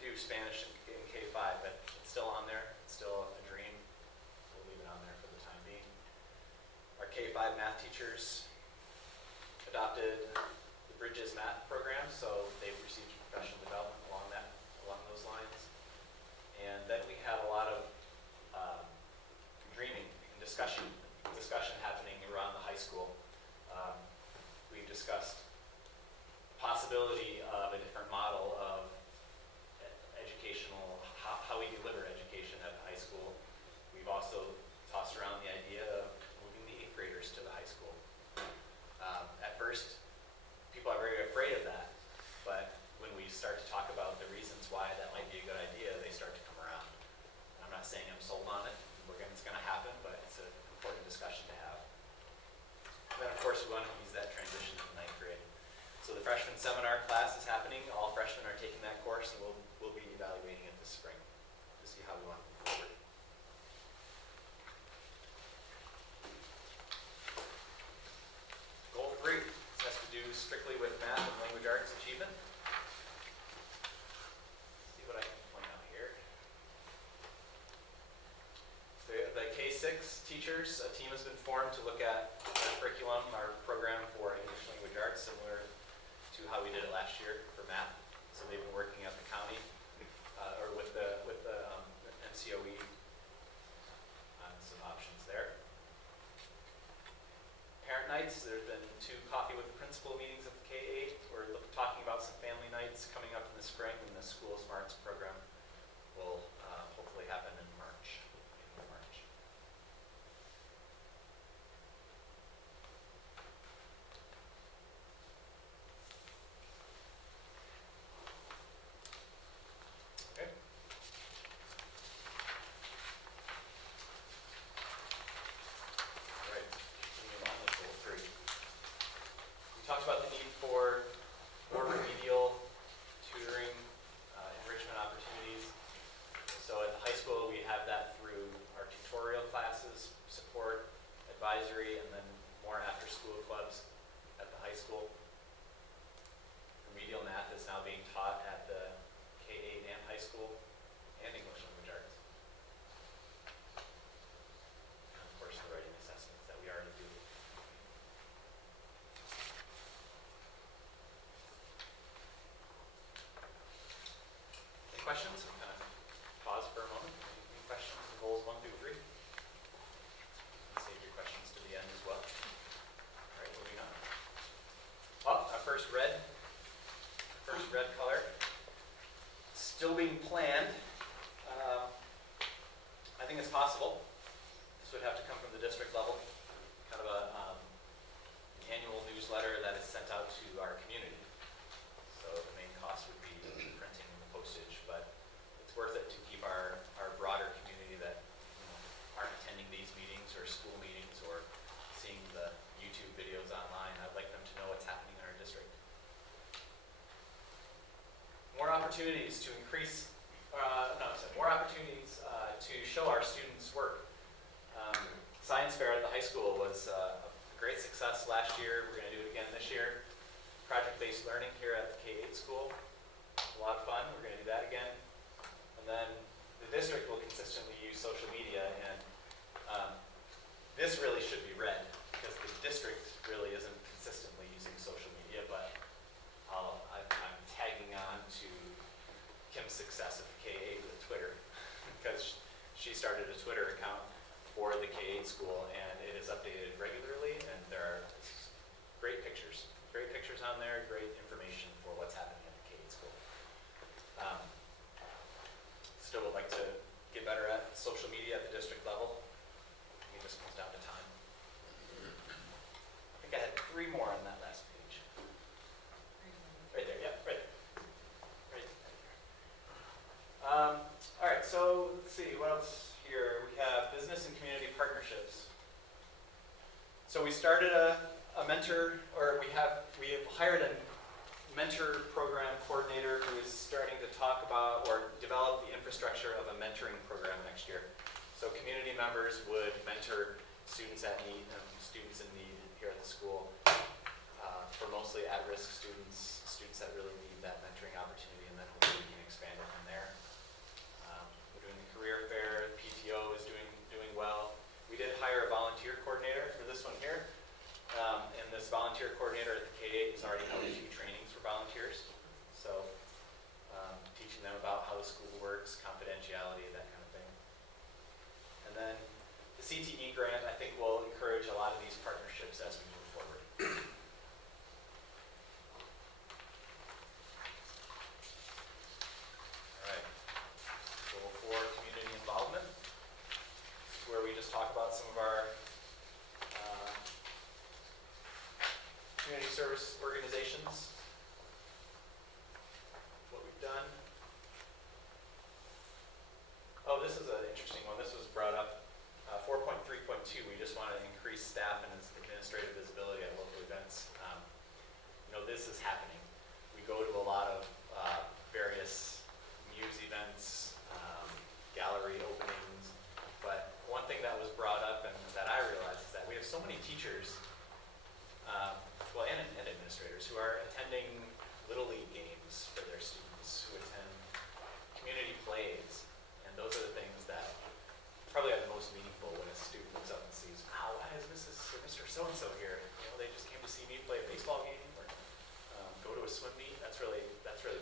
do Spanish in K-5, but it's still on there. It's still a dream. We'll leave it on there for the time being. Our K-5 math teachers adopted the Bridges math program, so they've received professional development along those lines. And then we have a lot of dreaming and discussion happening around the high school. We've discussed the possibility of a different model of educational, how we deliver education at the high school. We've also tossed around the idea of moving the 8th graders to the high school. At first, people are very afraid of that, but when we start to talk about the reasons why that might be a good idea, they start to come around. I'm not saying I'm sold on it. It's going to happen, but it's an important discussion to have. And then, of course, we want to ease that transition to 9th grade. So the freshman seminar class is happening. All freshmen are taking that course, and we'll be evaluating it this spring to see how we want to move forward. Goal 3 has to do strictly with math and language arts achievement. Let's see what I can point out here. The K-6 teachers, a team has been formed to look at our curriculum, our program for English language arts, similar to how we did it last year for math. So they've been working at the county, or with the NCOE on some options there. Parent nights, there's been 2 coffee with the principal meetings at the K-8. We're talking about some family nights coming up in the spring, and the School Smarts program will hopefully happen in March. Okay. All right, continuing on with goal 3. We talked about the need for more remedial tutoring, enrichment opportunities. opportunities to increase, more opportunities to show our students' work. Science fair at the high school was a great success last year. We're going to do it again this year. Project-based learning here at the K-8 school, a lot of fun. We're going to do that again. And then the district will consistently use social media, and this really should be read because the district really isn't consistently using social media, but I'm tagging on to Kim's success at the K-8 with Twitter because she started a Twitter account for the K-8 school, and it is updated regularly, and there are great pictures on there, great information for what's happening at the K-8 school. Still would like to get better at social media at the district level. It just comes down to time. I think I had 3 more on that last page. Right there, yeah, right there. Right there. All right, so let's see, what else here? We have business and community partnerships. So we started a mentor, or we have hired a mentor program coordinator who is starting to talk about or develop the infrastructure of a mentoring program next year. So community members would mentor students in need here at the school, for mostly at-risk students that really need that mentoring opportunity, and then hopefully we can expand it from there. We're doing the career fair, PTO is doing well. We did hire a volunteer coordinator for this one here. And this volunteer coordinator at the K-8 has already held 2 trainings for volunteers. So teaching them about how the school works, confidentiality, that kind of thing. And then the CTE grant, I think, will encourage a lot of these partnerships as we move forward. All right. Goal 4, community involvement. This is where we just talk about some of our community service organizations, what we've done. Oh, this is an interesting one. This was brought up. 4.3.2, we just want to increase staff and administrative visibility at local events. This is happening. We go to a lot of various muse events, gallery openings, but one thing that was brought up and that I realized is that we have so many teachers and administrators who are attending Little League games for their students, who attend community plays, and those are the things that probably are the most meaningful when a student looks up and sees, wow, why is Mrs. or Mr. So-and-so here? They just came to see me play a baseball game or go to a swim meet. That's really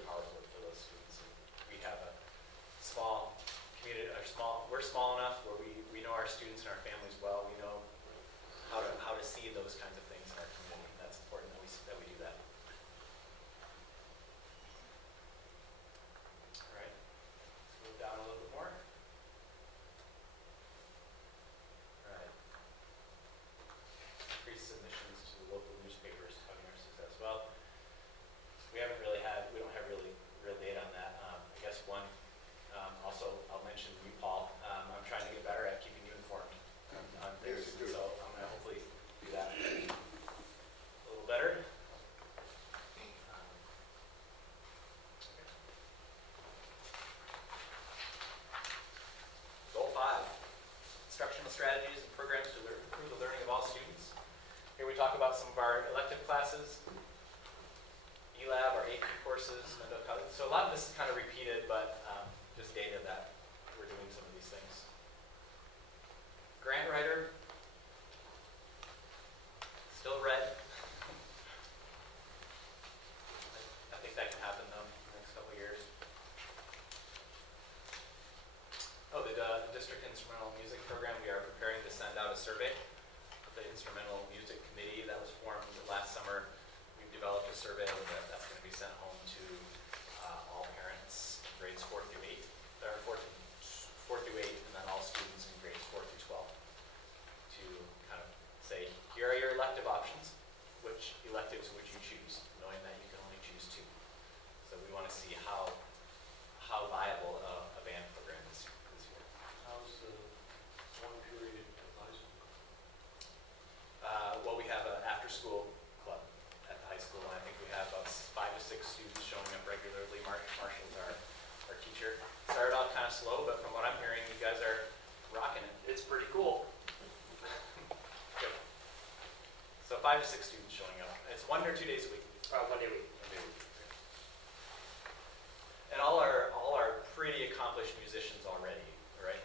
powerful for those students. And we have a small community, we're small enough where we know our students and our families well. We know how to see those kinds of things in our community. That's important that we do that. All right, let's move down a little bit more. All right. Increase submissions to the local newspapers, having our success. Well, we don't have really real data on that. I guess one, also I'll mention you, Paul. I'm trying to get better at keeping you informed on things, so I'm going to hopefully do that a little better. Goal 5, instructional strategies and programs to improve the learning of all students. Here we talk about some of our elective classes, E-Lab, our AP courses, so a lot of this is kind of repeated, but just data that we're doing some of these things. Grant writer, still red. I think that can happen though in the next couple of years. Oh, the district instrumental music program, we are preparing to send out a survey. The instrumental music committee that was formed last summer, we've developed a survey that's going to be sent home to all parents in grades 4 through 8, or 4 through 8, and then all students in grades 4 through 12. of slow, but from what I'm hearing, you guys are rocking it. It's pretty cool. Good. So 5 to 6 students showing up. It's 1 or 2 days a week. 1 day a week. 1 day a week. And all are pretty accomplished musicians already, right?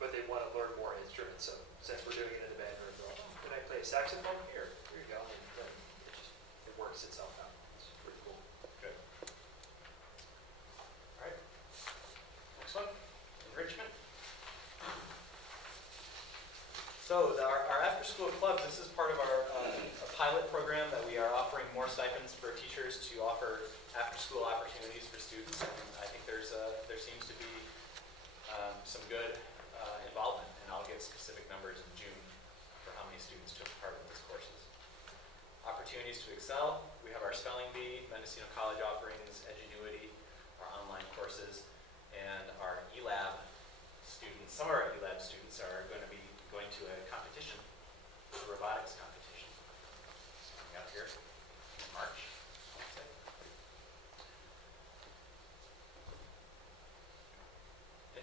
But they want to learn more instruments, so since we're doing it in the bedroom, they're like, oh, can I play saxophone? Here you go. And then it works itself out. It's pretty cool. Good. All right. Next one, enrichment. So our after-school clubs, this is part of our a pilot program that we are offering more stipends for teachers to offer after-school opportunities for students. And I think there seems to be some good involvement, and I'll get specific numbers in June for how many students took part in these courses. Opportunities to excel. We have our spelling bee, Mendocino College offerings, Edgenuity, our online courses, and our eLab students. Some of our eLab students are going to be going to a competition, a robotics competition, coming up here in March, I would say.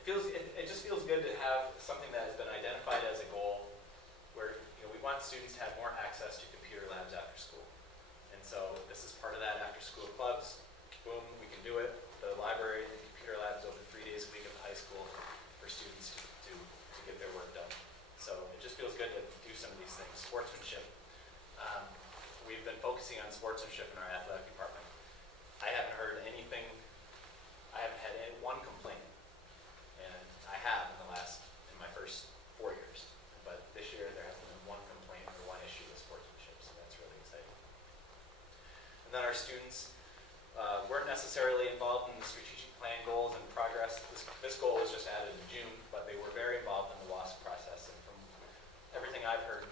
It just feels good to have something that has been identified as a goal where we want students to have more access to computer labs after school. And so this is part of that after school clubs. Boom, we can do it. The library and the computer labs open 3 days a week at the high school for students to get their work done. So it just feels good to do some of these things. Sportsmanship. We've been focusing on sportsmanship in our athletic department. I haven't heard anything, I haven't had one complaint. And I have in my first 4 years. But this year there hasn't been one complaint or one issue with sportsmanship, so that's really exciting. And then our students weren't necessarily involved in the strategic plan goals and progress. This goal was just added in June, but they were very involved in the WASP process. And from everything I've heard,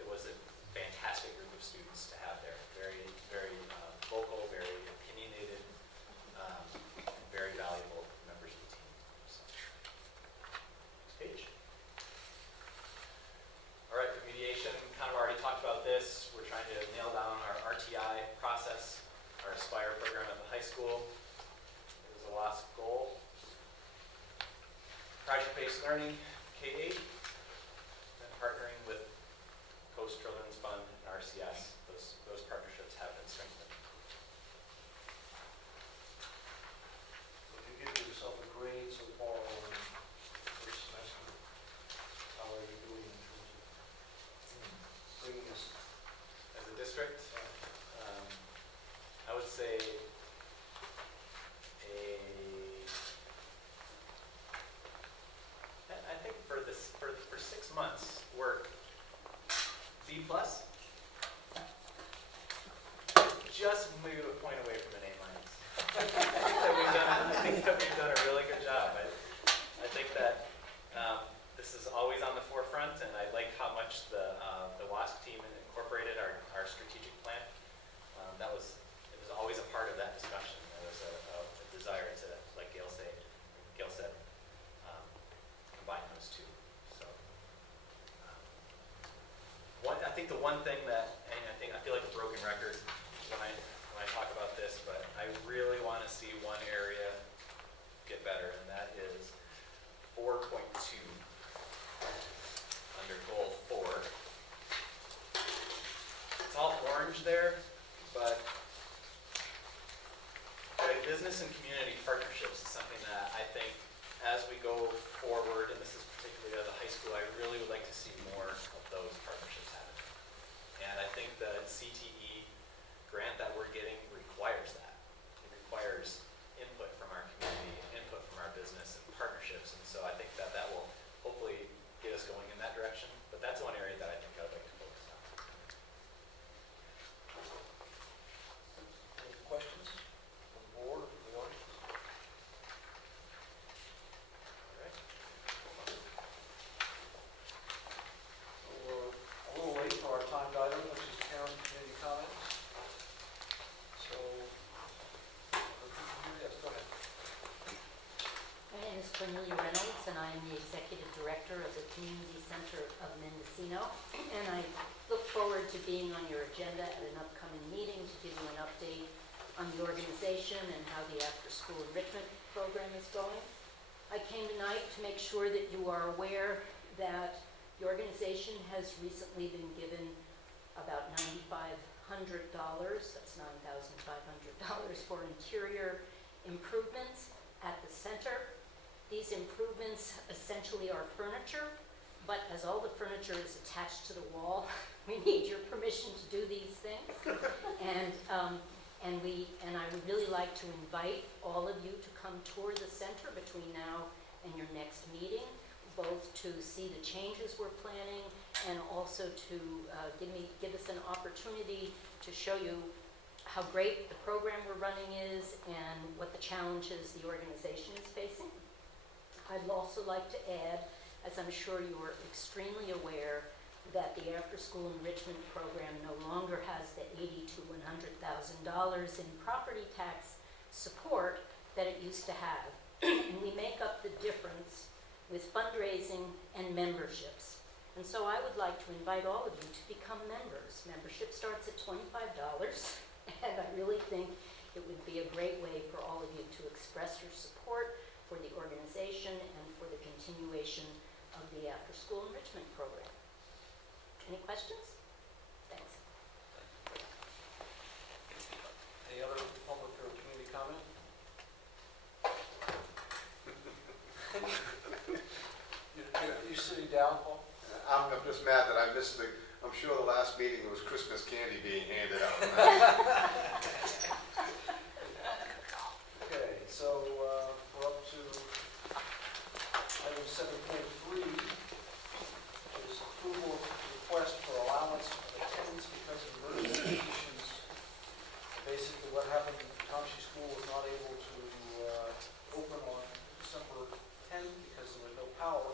it was a fantastic group of students to have there. Very, very vocal, very opinionated, and very valuable members of the team. So, next page. All right, remediation, kind of already talked about this. We're trying to nail down our RTI process, our Aspire program at the high school. It was a WASP goal. Project-based learning, K-8, and partnering with Coast Children's Fund and RCS. Those partnerships have been strengthened. So if you give yourself a grade so far on first semester, how are you doing in terms of bringing us? As a district, I would say I think for 6 months, we're B+. Just maybe a point away from an A-. I think that we've done a really good job. I think that this is always on the forefront, and I like how much the WASP team incorporated our strategic plan. It was always a part of that discussion. There was a desire to, like Gail said, combine those two. So, I think the one thing that, and I feel like a broken record when I talk about this, but I really want to see one area get better, and that is 4.2 under goal 4. It's all orange there, but business and community partnerships is something that I think as we go forward, and this is particularly at the high school, I really would like to see more of those partnerships happen. And I think the CTE grant that we're getting requires that. It requires input from our community, input from our business, and partnerships. And so I think that will hopefully get us going in that direction. But that's one area that I think I would like to focus on. Any questions on the board or from the audience? All right. We're a little late for our timed item, which is parent community comments. So, yes, go ahead. My name is Cornelia Reynolds, and I am the Executive Director of the Community Center of Mendocino. And I look forward to being on your agenda at an upcoming meeting to give you an update on the organization and how the after-school enrichment program is going. I came tonight to make sure that you are aware that the organization has recently been given about $9,500, that's $9,500 for interior improvements at the center. These improvements essentially are furniture, but as all the furniture is attached to the wall, we need your permission to do these things. And I would really like to invite all of you to come tour the center between now and your next meeting, both to see the changes we're planning and also to give us an opportunity to show you how great the program we're running is and what the challenges the organization is facing. I'd also like to add, as I'm sure you are extremely aware, that the after-school enrichment program no longer has the $80,000 to $100,000 in property tax support that it used to have. And we make up the difference with fundraising and memberships. And so I would like to invite all of you to become members. Membership starts at $25, and I really think it would be a great way for all of you to express your support for the organization and for the continuation of the after-school enrichment program. Any questions? Thanks. Any other public or community comment? You sitting down, Paul? I'm just mad that I missed I'm sure the last meeting there was Christmas candy being handed out. Okay, so we're up to item 7.3, which is approval of request for allowance of attendance because of emergency conditions. Basically, what happened, Mendocino School was not able to open on December 10th because there was no power.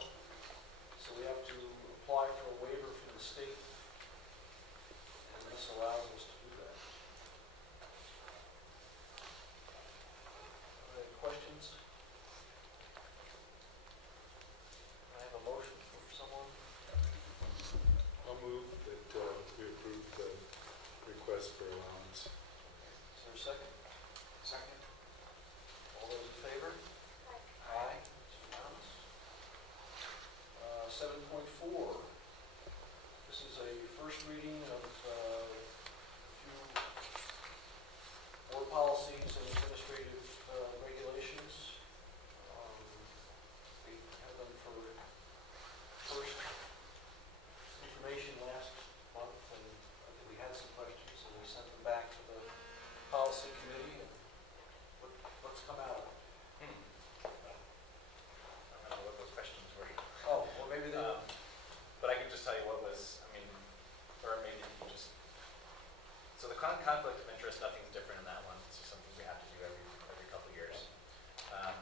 So we have to apply for a waiver from the state, and this allows us to do that. Any questions? I have a motion from someone. I'll move that we approve the request for allowance. Is there a second? Second. All those in favor? Aye. It's unanimous. 7.4. This is a first reading of a few board policies and administrative regulations. We had them for first information last month, and I think we had some questions, so we sent them back to the policy committee, and what's come out of it? I don't know what those questions were. Oh, well, maybe they, But I can just tell you what was, or maybe you can just, so the conflict of interest, nothing's different in that one. It's just something we have to do every couple of years. The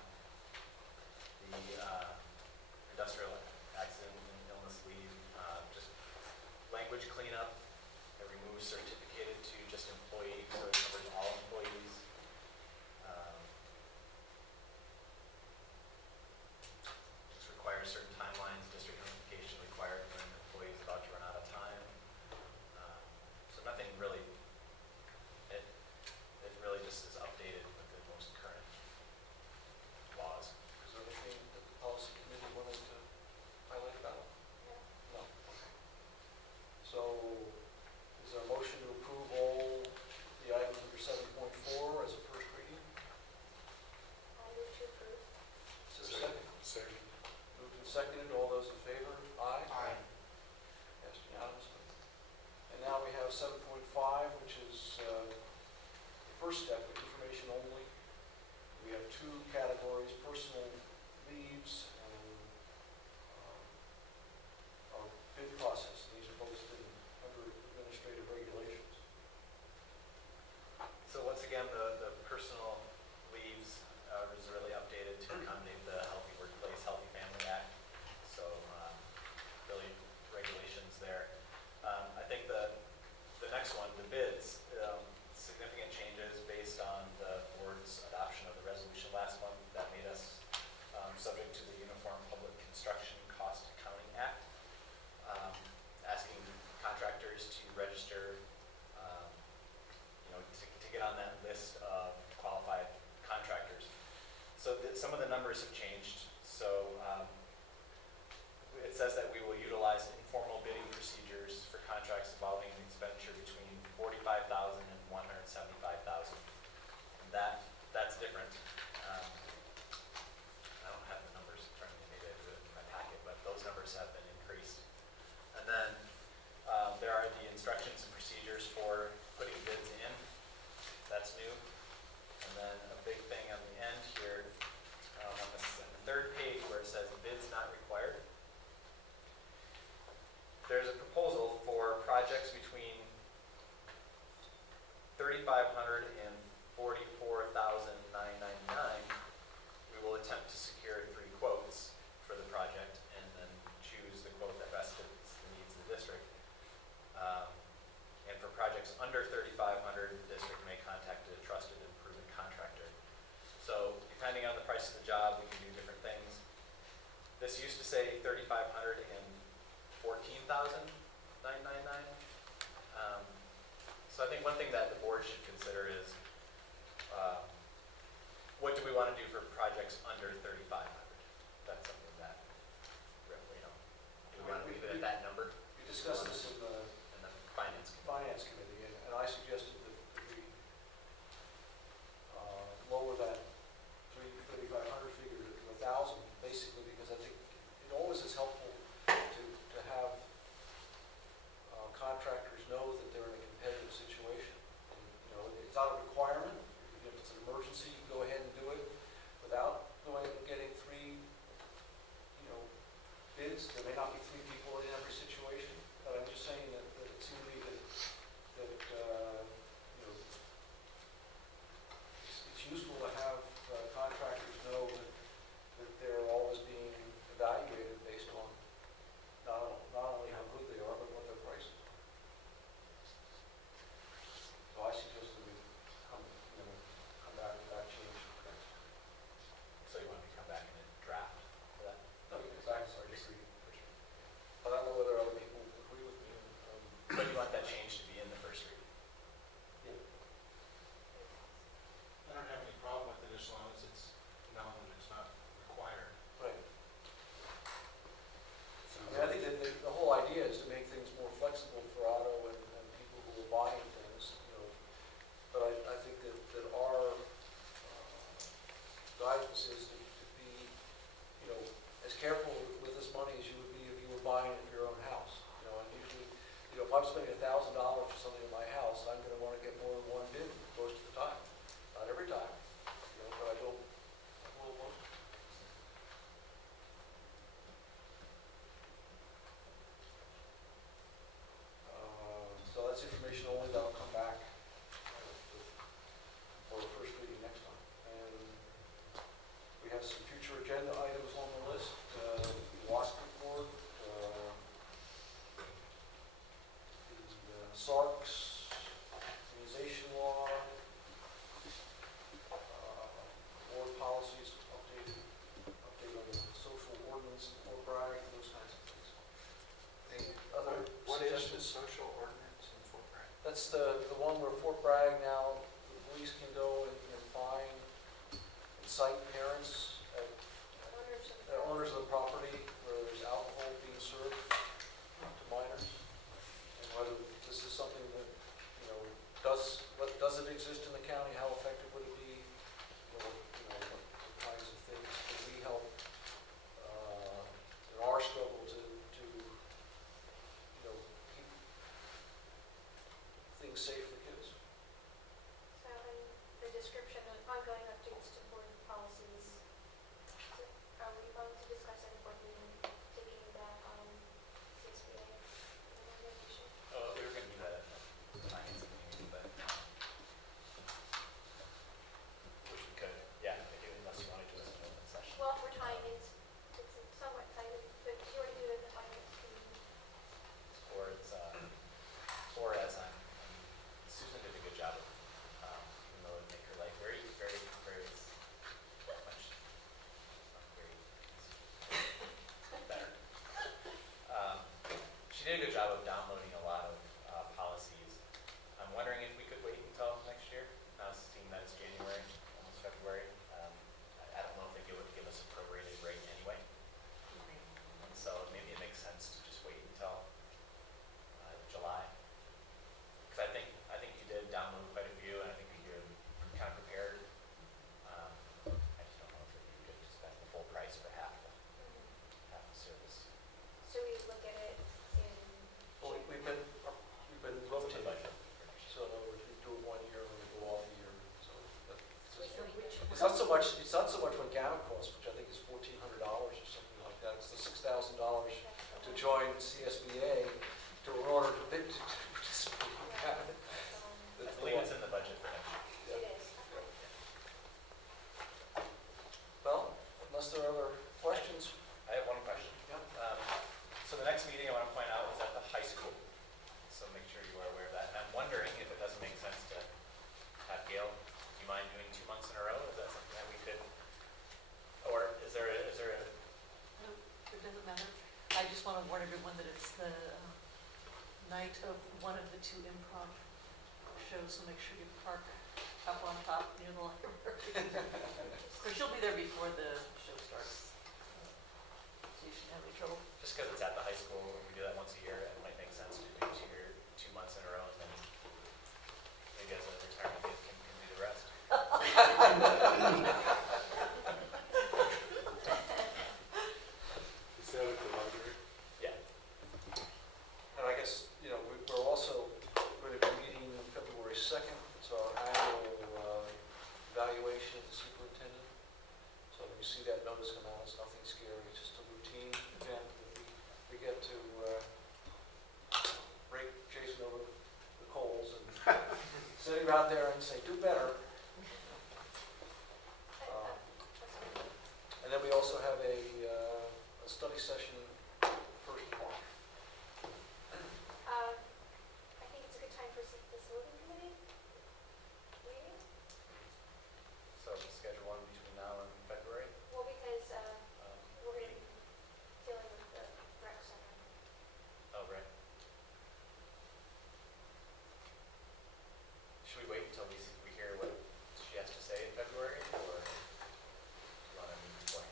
industrial accident and illness leave, just language cleanup. It removes certificated to just employee, so it covers all employees. Just requires certain timelines, district notification required when an employee is about to run out of time. So nothing really, it really just is updated with the most current laws. is there anything that the policy committee wanted to highlight about? No. Okay. So, is there a motion to approve all the items under 7.4 as a first reading? I move to approve. Is there a second? Second. Moved and seconded, all those in favor? Aye. Aye. Passed unanimously. And now we have 7.5, which is the first step, information only. We have two categories, personal leaves and our bid process. These are posted under administrative regulations. So once again, the personal leaves is really updated to accommodate the Healthy Workplace, Healthy Family Act. So really regulations there. I think the next one, the bids, significant changes based on the board's adoption of the resolution last month that made us subject to the Uniform Public Construction Cost Accounting Act, asking contractors to register, to get on that list of qualified contractors. So some of the numbers have changed. $35,044,999, we will attempt to secure 3 quotes for the project and then choose the quote that best fits the needs of the district. And for projects under 3,500, the district may contact a trusted and proven contractor. So depending on the price of the job, we can do different things. This used to say 3,500 and 14,999. So I think one thing that the board should consider is, what do we want to do for projects under 3,500? That's something that, do we want to leave it at that number? We discussed this in the In the finance committee. Finance Committee, and I suggested that we lower that 3,500 figure to 1,000, basically, because I think it always is helpful to have contractors know that they're in a competitive situation. And, it's not a requirement. If it's an emergency, you go ahead and do it without going and getting 3, bids. There may not be 3 people in every situation, but I'm just saying that it seems to me that it's useful to have contractors know that they're always being evaluated based on not only how good they are, but what their price is. So I suggest that we come back with that change. So you want me to come back in and draft for that? No, exactly, sorry, just read. But I don't know whether other people agree with me. But you want that change to be in the first reading? I don't have any problem with it as long as it's known that it's not required. Right. I think that the whole idea is to make things more flexible for auto and people who are buying things, But I think that our guidance is to be, as careful with this money as you would be if you were buying it for your own house. And usually, if I'm spending $1,000 for something in my house, I'm going to want to get more than one bid most of the time. Not every time, but I will most. So that's information only that'll come back for a first reading next time. And we have some future agenda items on the list. WASC report, the SARCs, immunization law, board policies, update on the social ordinance, or brag, those kinds of things. Any other What is the suggestions? social ordinance in Fort Bragg? That's the one where Fort Bragg now, the police can go and fine and cite parents at owners of the property where there's alcohol being served to minors. And whether this is something that, does it exist in the county? How effective would it be? What kinds of things can we help in our struggle to keep things safe for kids? So in the description of ongoing updates to board policies, are we going to discuss any board meeting taking that CSBA organization? Oh, we were going to do that at the finance meeting, but which we could, yeah, unless you wanted to as an open session. Well, if we're tying it, it's somewhat tight, but you already do it at the finance committee. Or as I'm night of one of the two improv shows, so make sure you park up on top near the library. Of course, you'll be there before the show starts, so you shouldn't have any trouble. Just because it's at the high school, and we do that once a year, it might make sense to do 2 months in a row, and then maybe as a retirement gift can do the rest. Is that at the library? Yeah. And I guess, we're also going to be meeting February 2nd. It's our annual evaluation of the superintendent. So when you see that notice come out, it's nothing scary. It's just a routine event. We get to rake Jason over the coals and send him out there and say, do better. And then we also have a study session first of March. I think it's a good time for some facility committee meeting. So we'll schedule one between now and February. Well, because we're going to Meeting. be dealing with the rec center. Oh, right. Should we wait until we hear what she has to say in February, or do you want to meet before?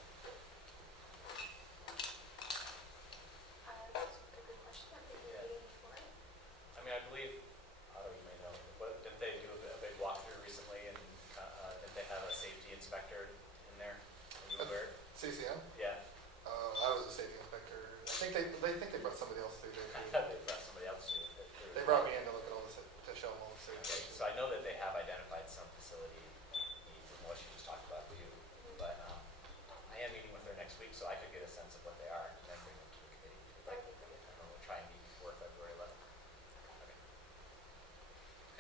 That's a good question. I'm thinking Yeah. meeting before. I mean, I believe, although you may know, but didn't they do a big walkthrough recently, and didn't they have a safety inspector in there? Are you aware? CCM? Yeah. I was a safety inspector. I think they brought somebody else through there I too. thought they brought somebody else to. They brought me in to look at all this, to show them all the Okay, safety. so I know that they have identified some facility needs and what she just talked about with you, but I am meeting with her next week, so I could get a sense of what they are and then bring them to the committee. Like, and then we'll try and meet before February 11th. Okay.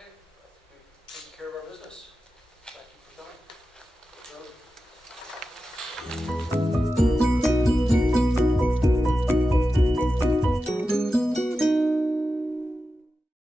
Okay, I think we've taken care of our business. Thank you for coming. Adjourned.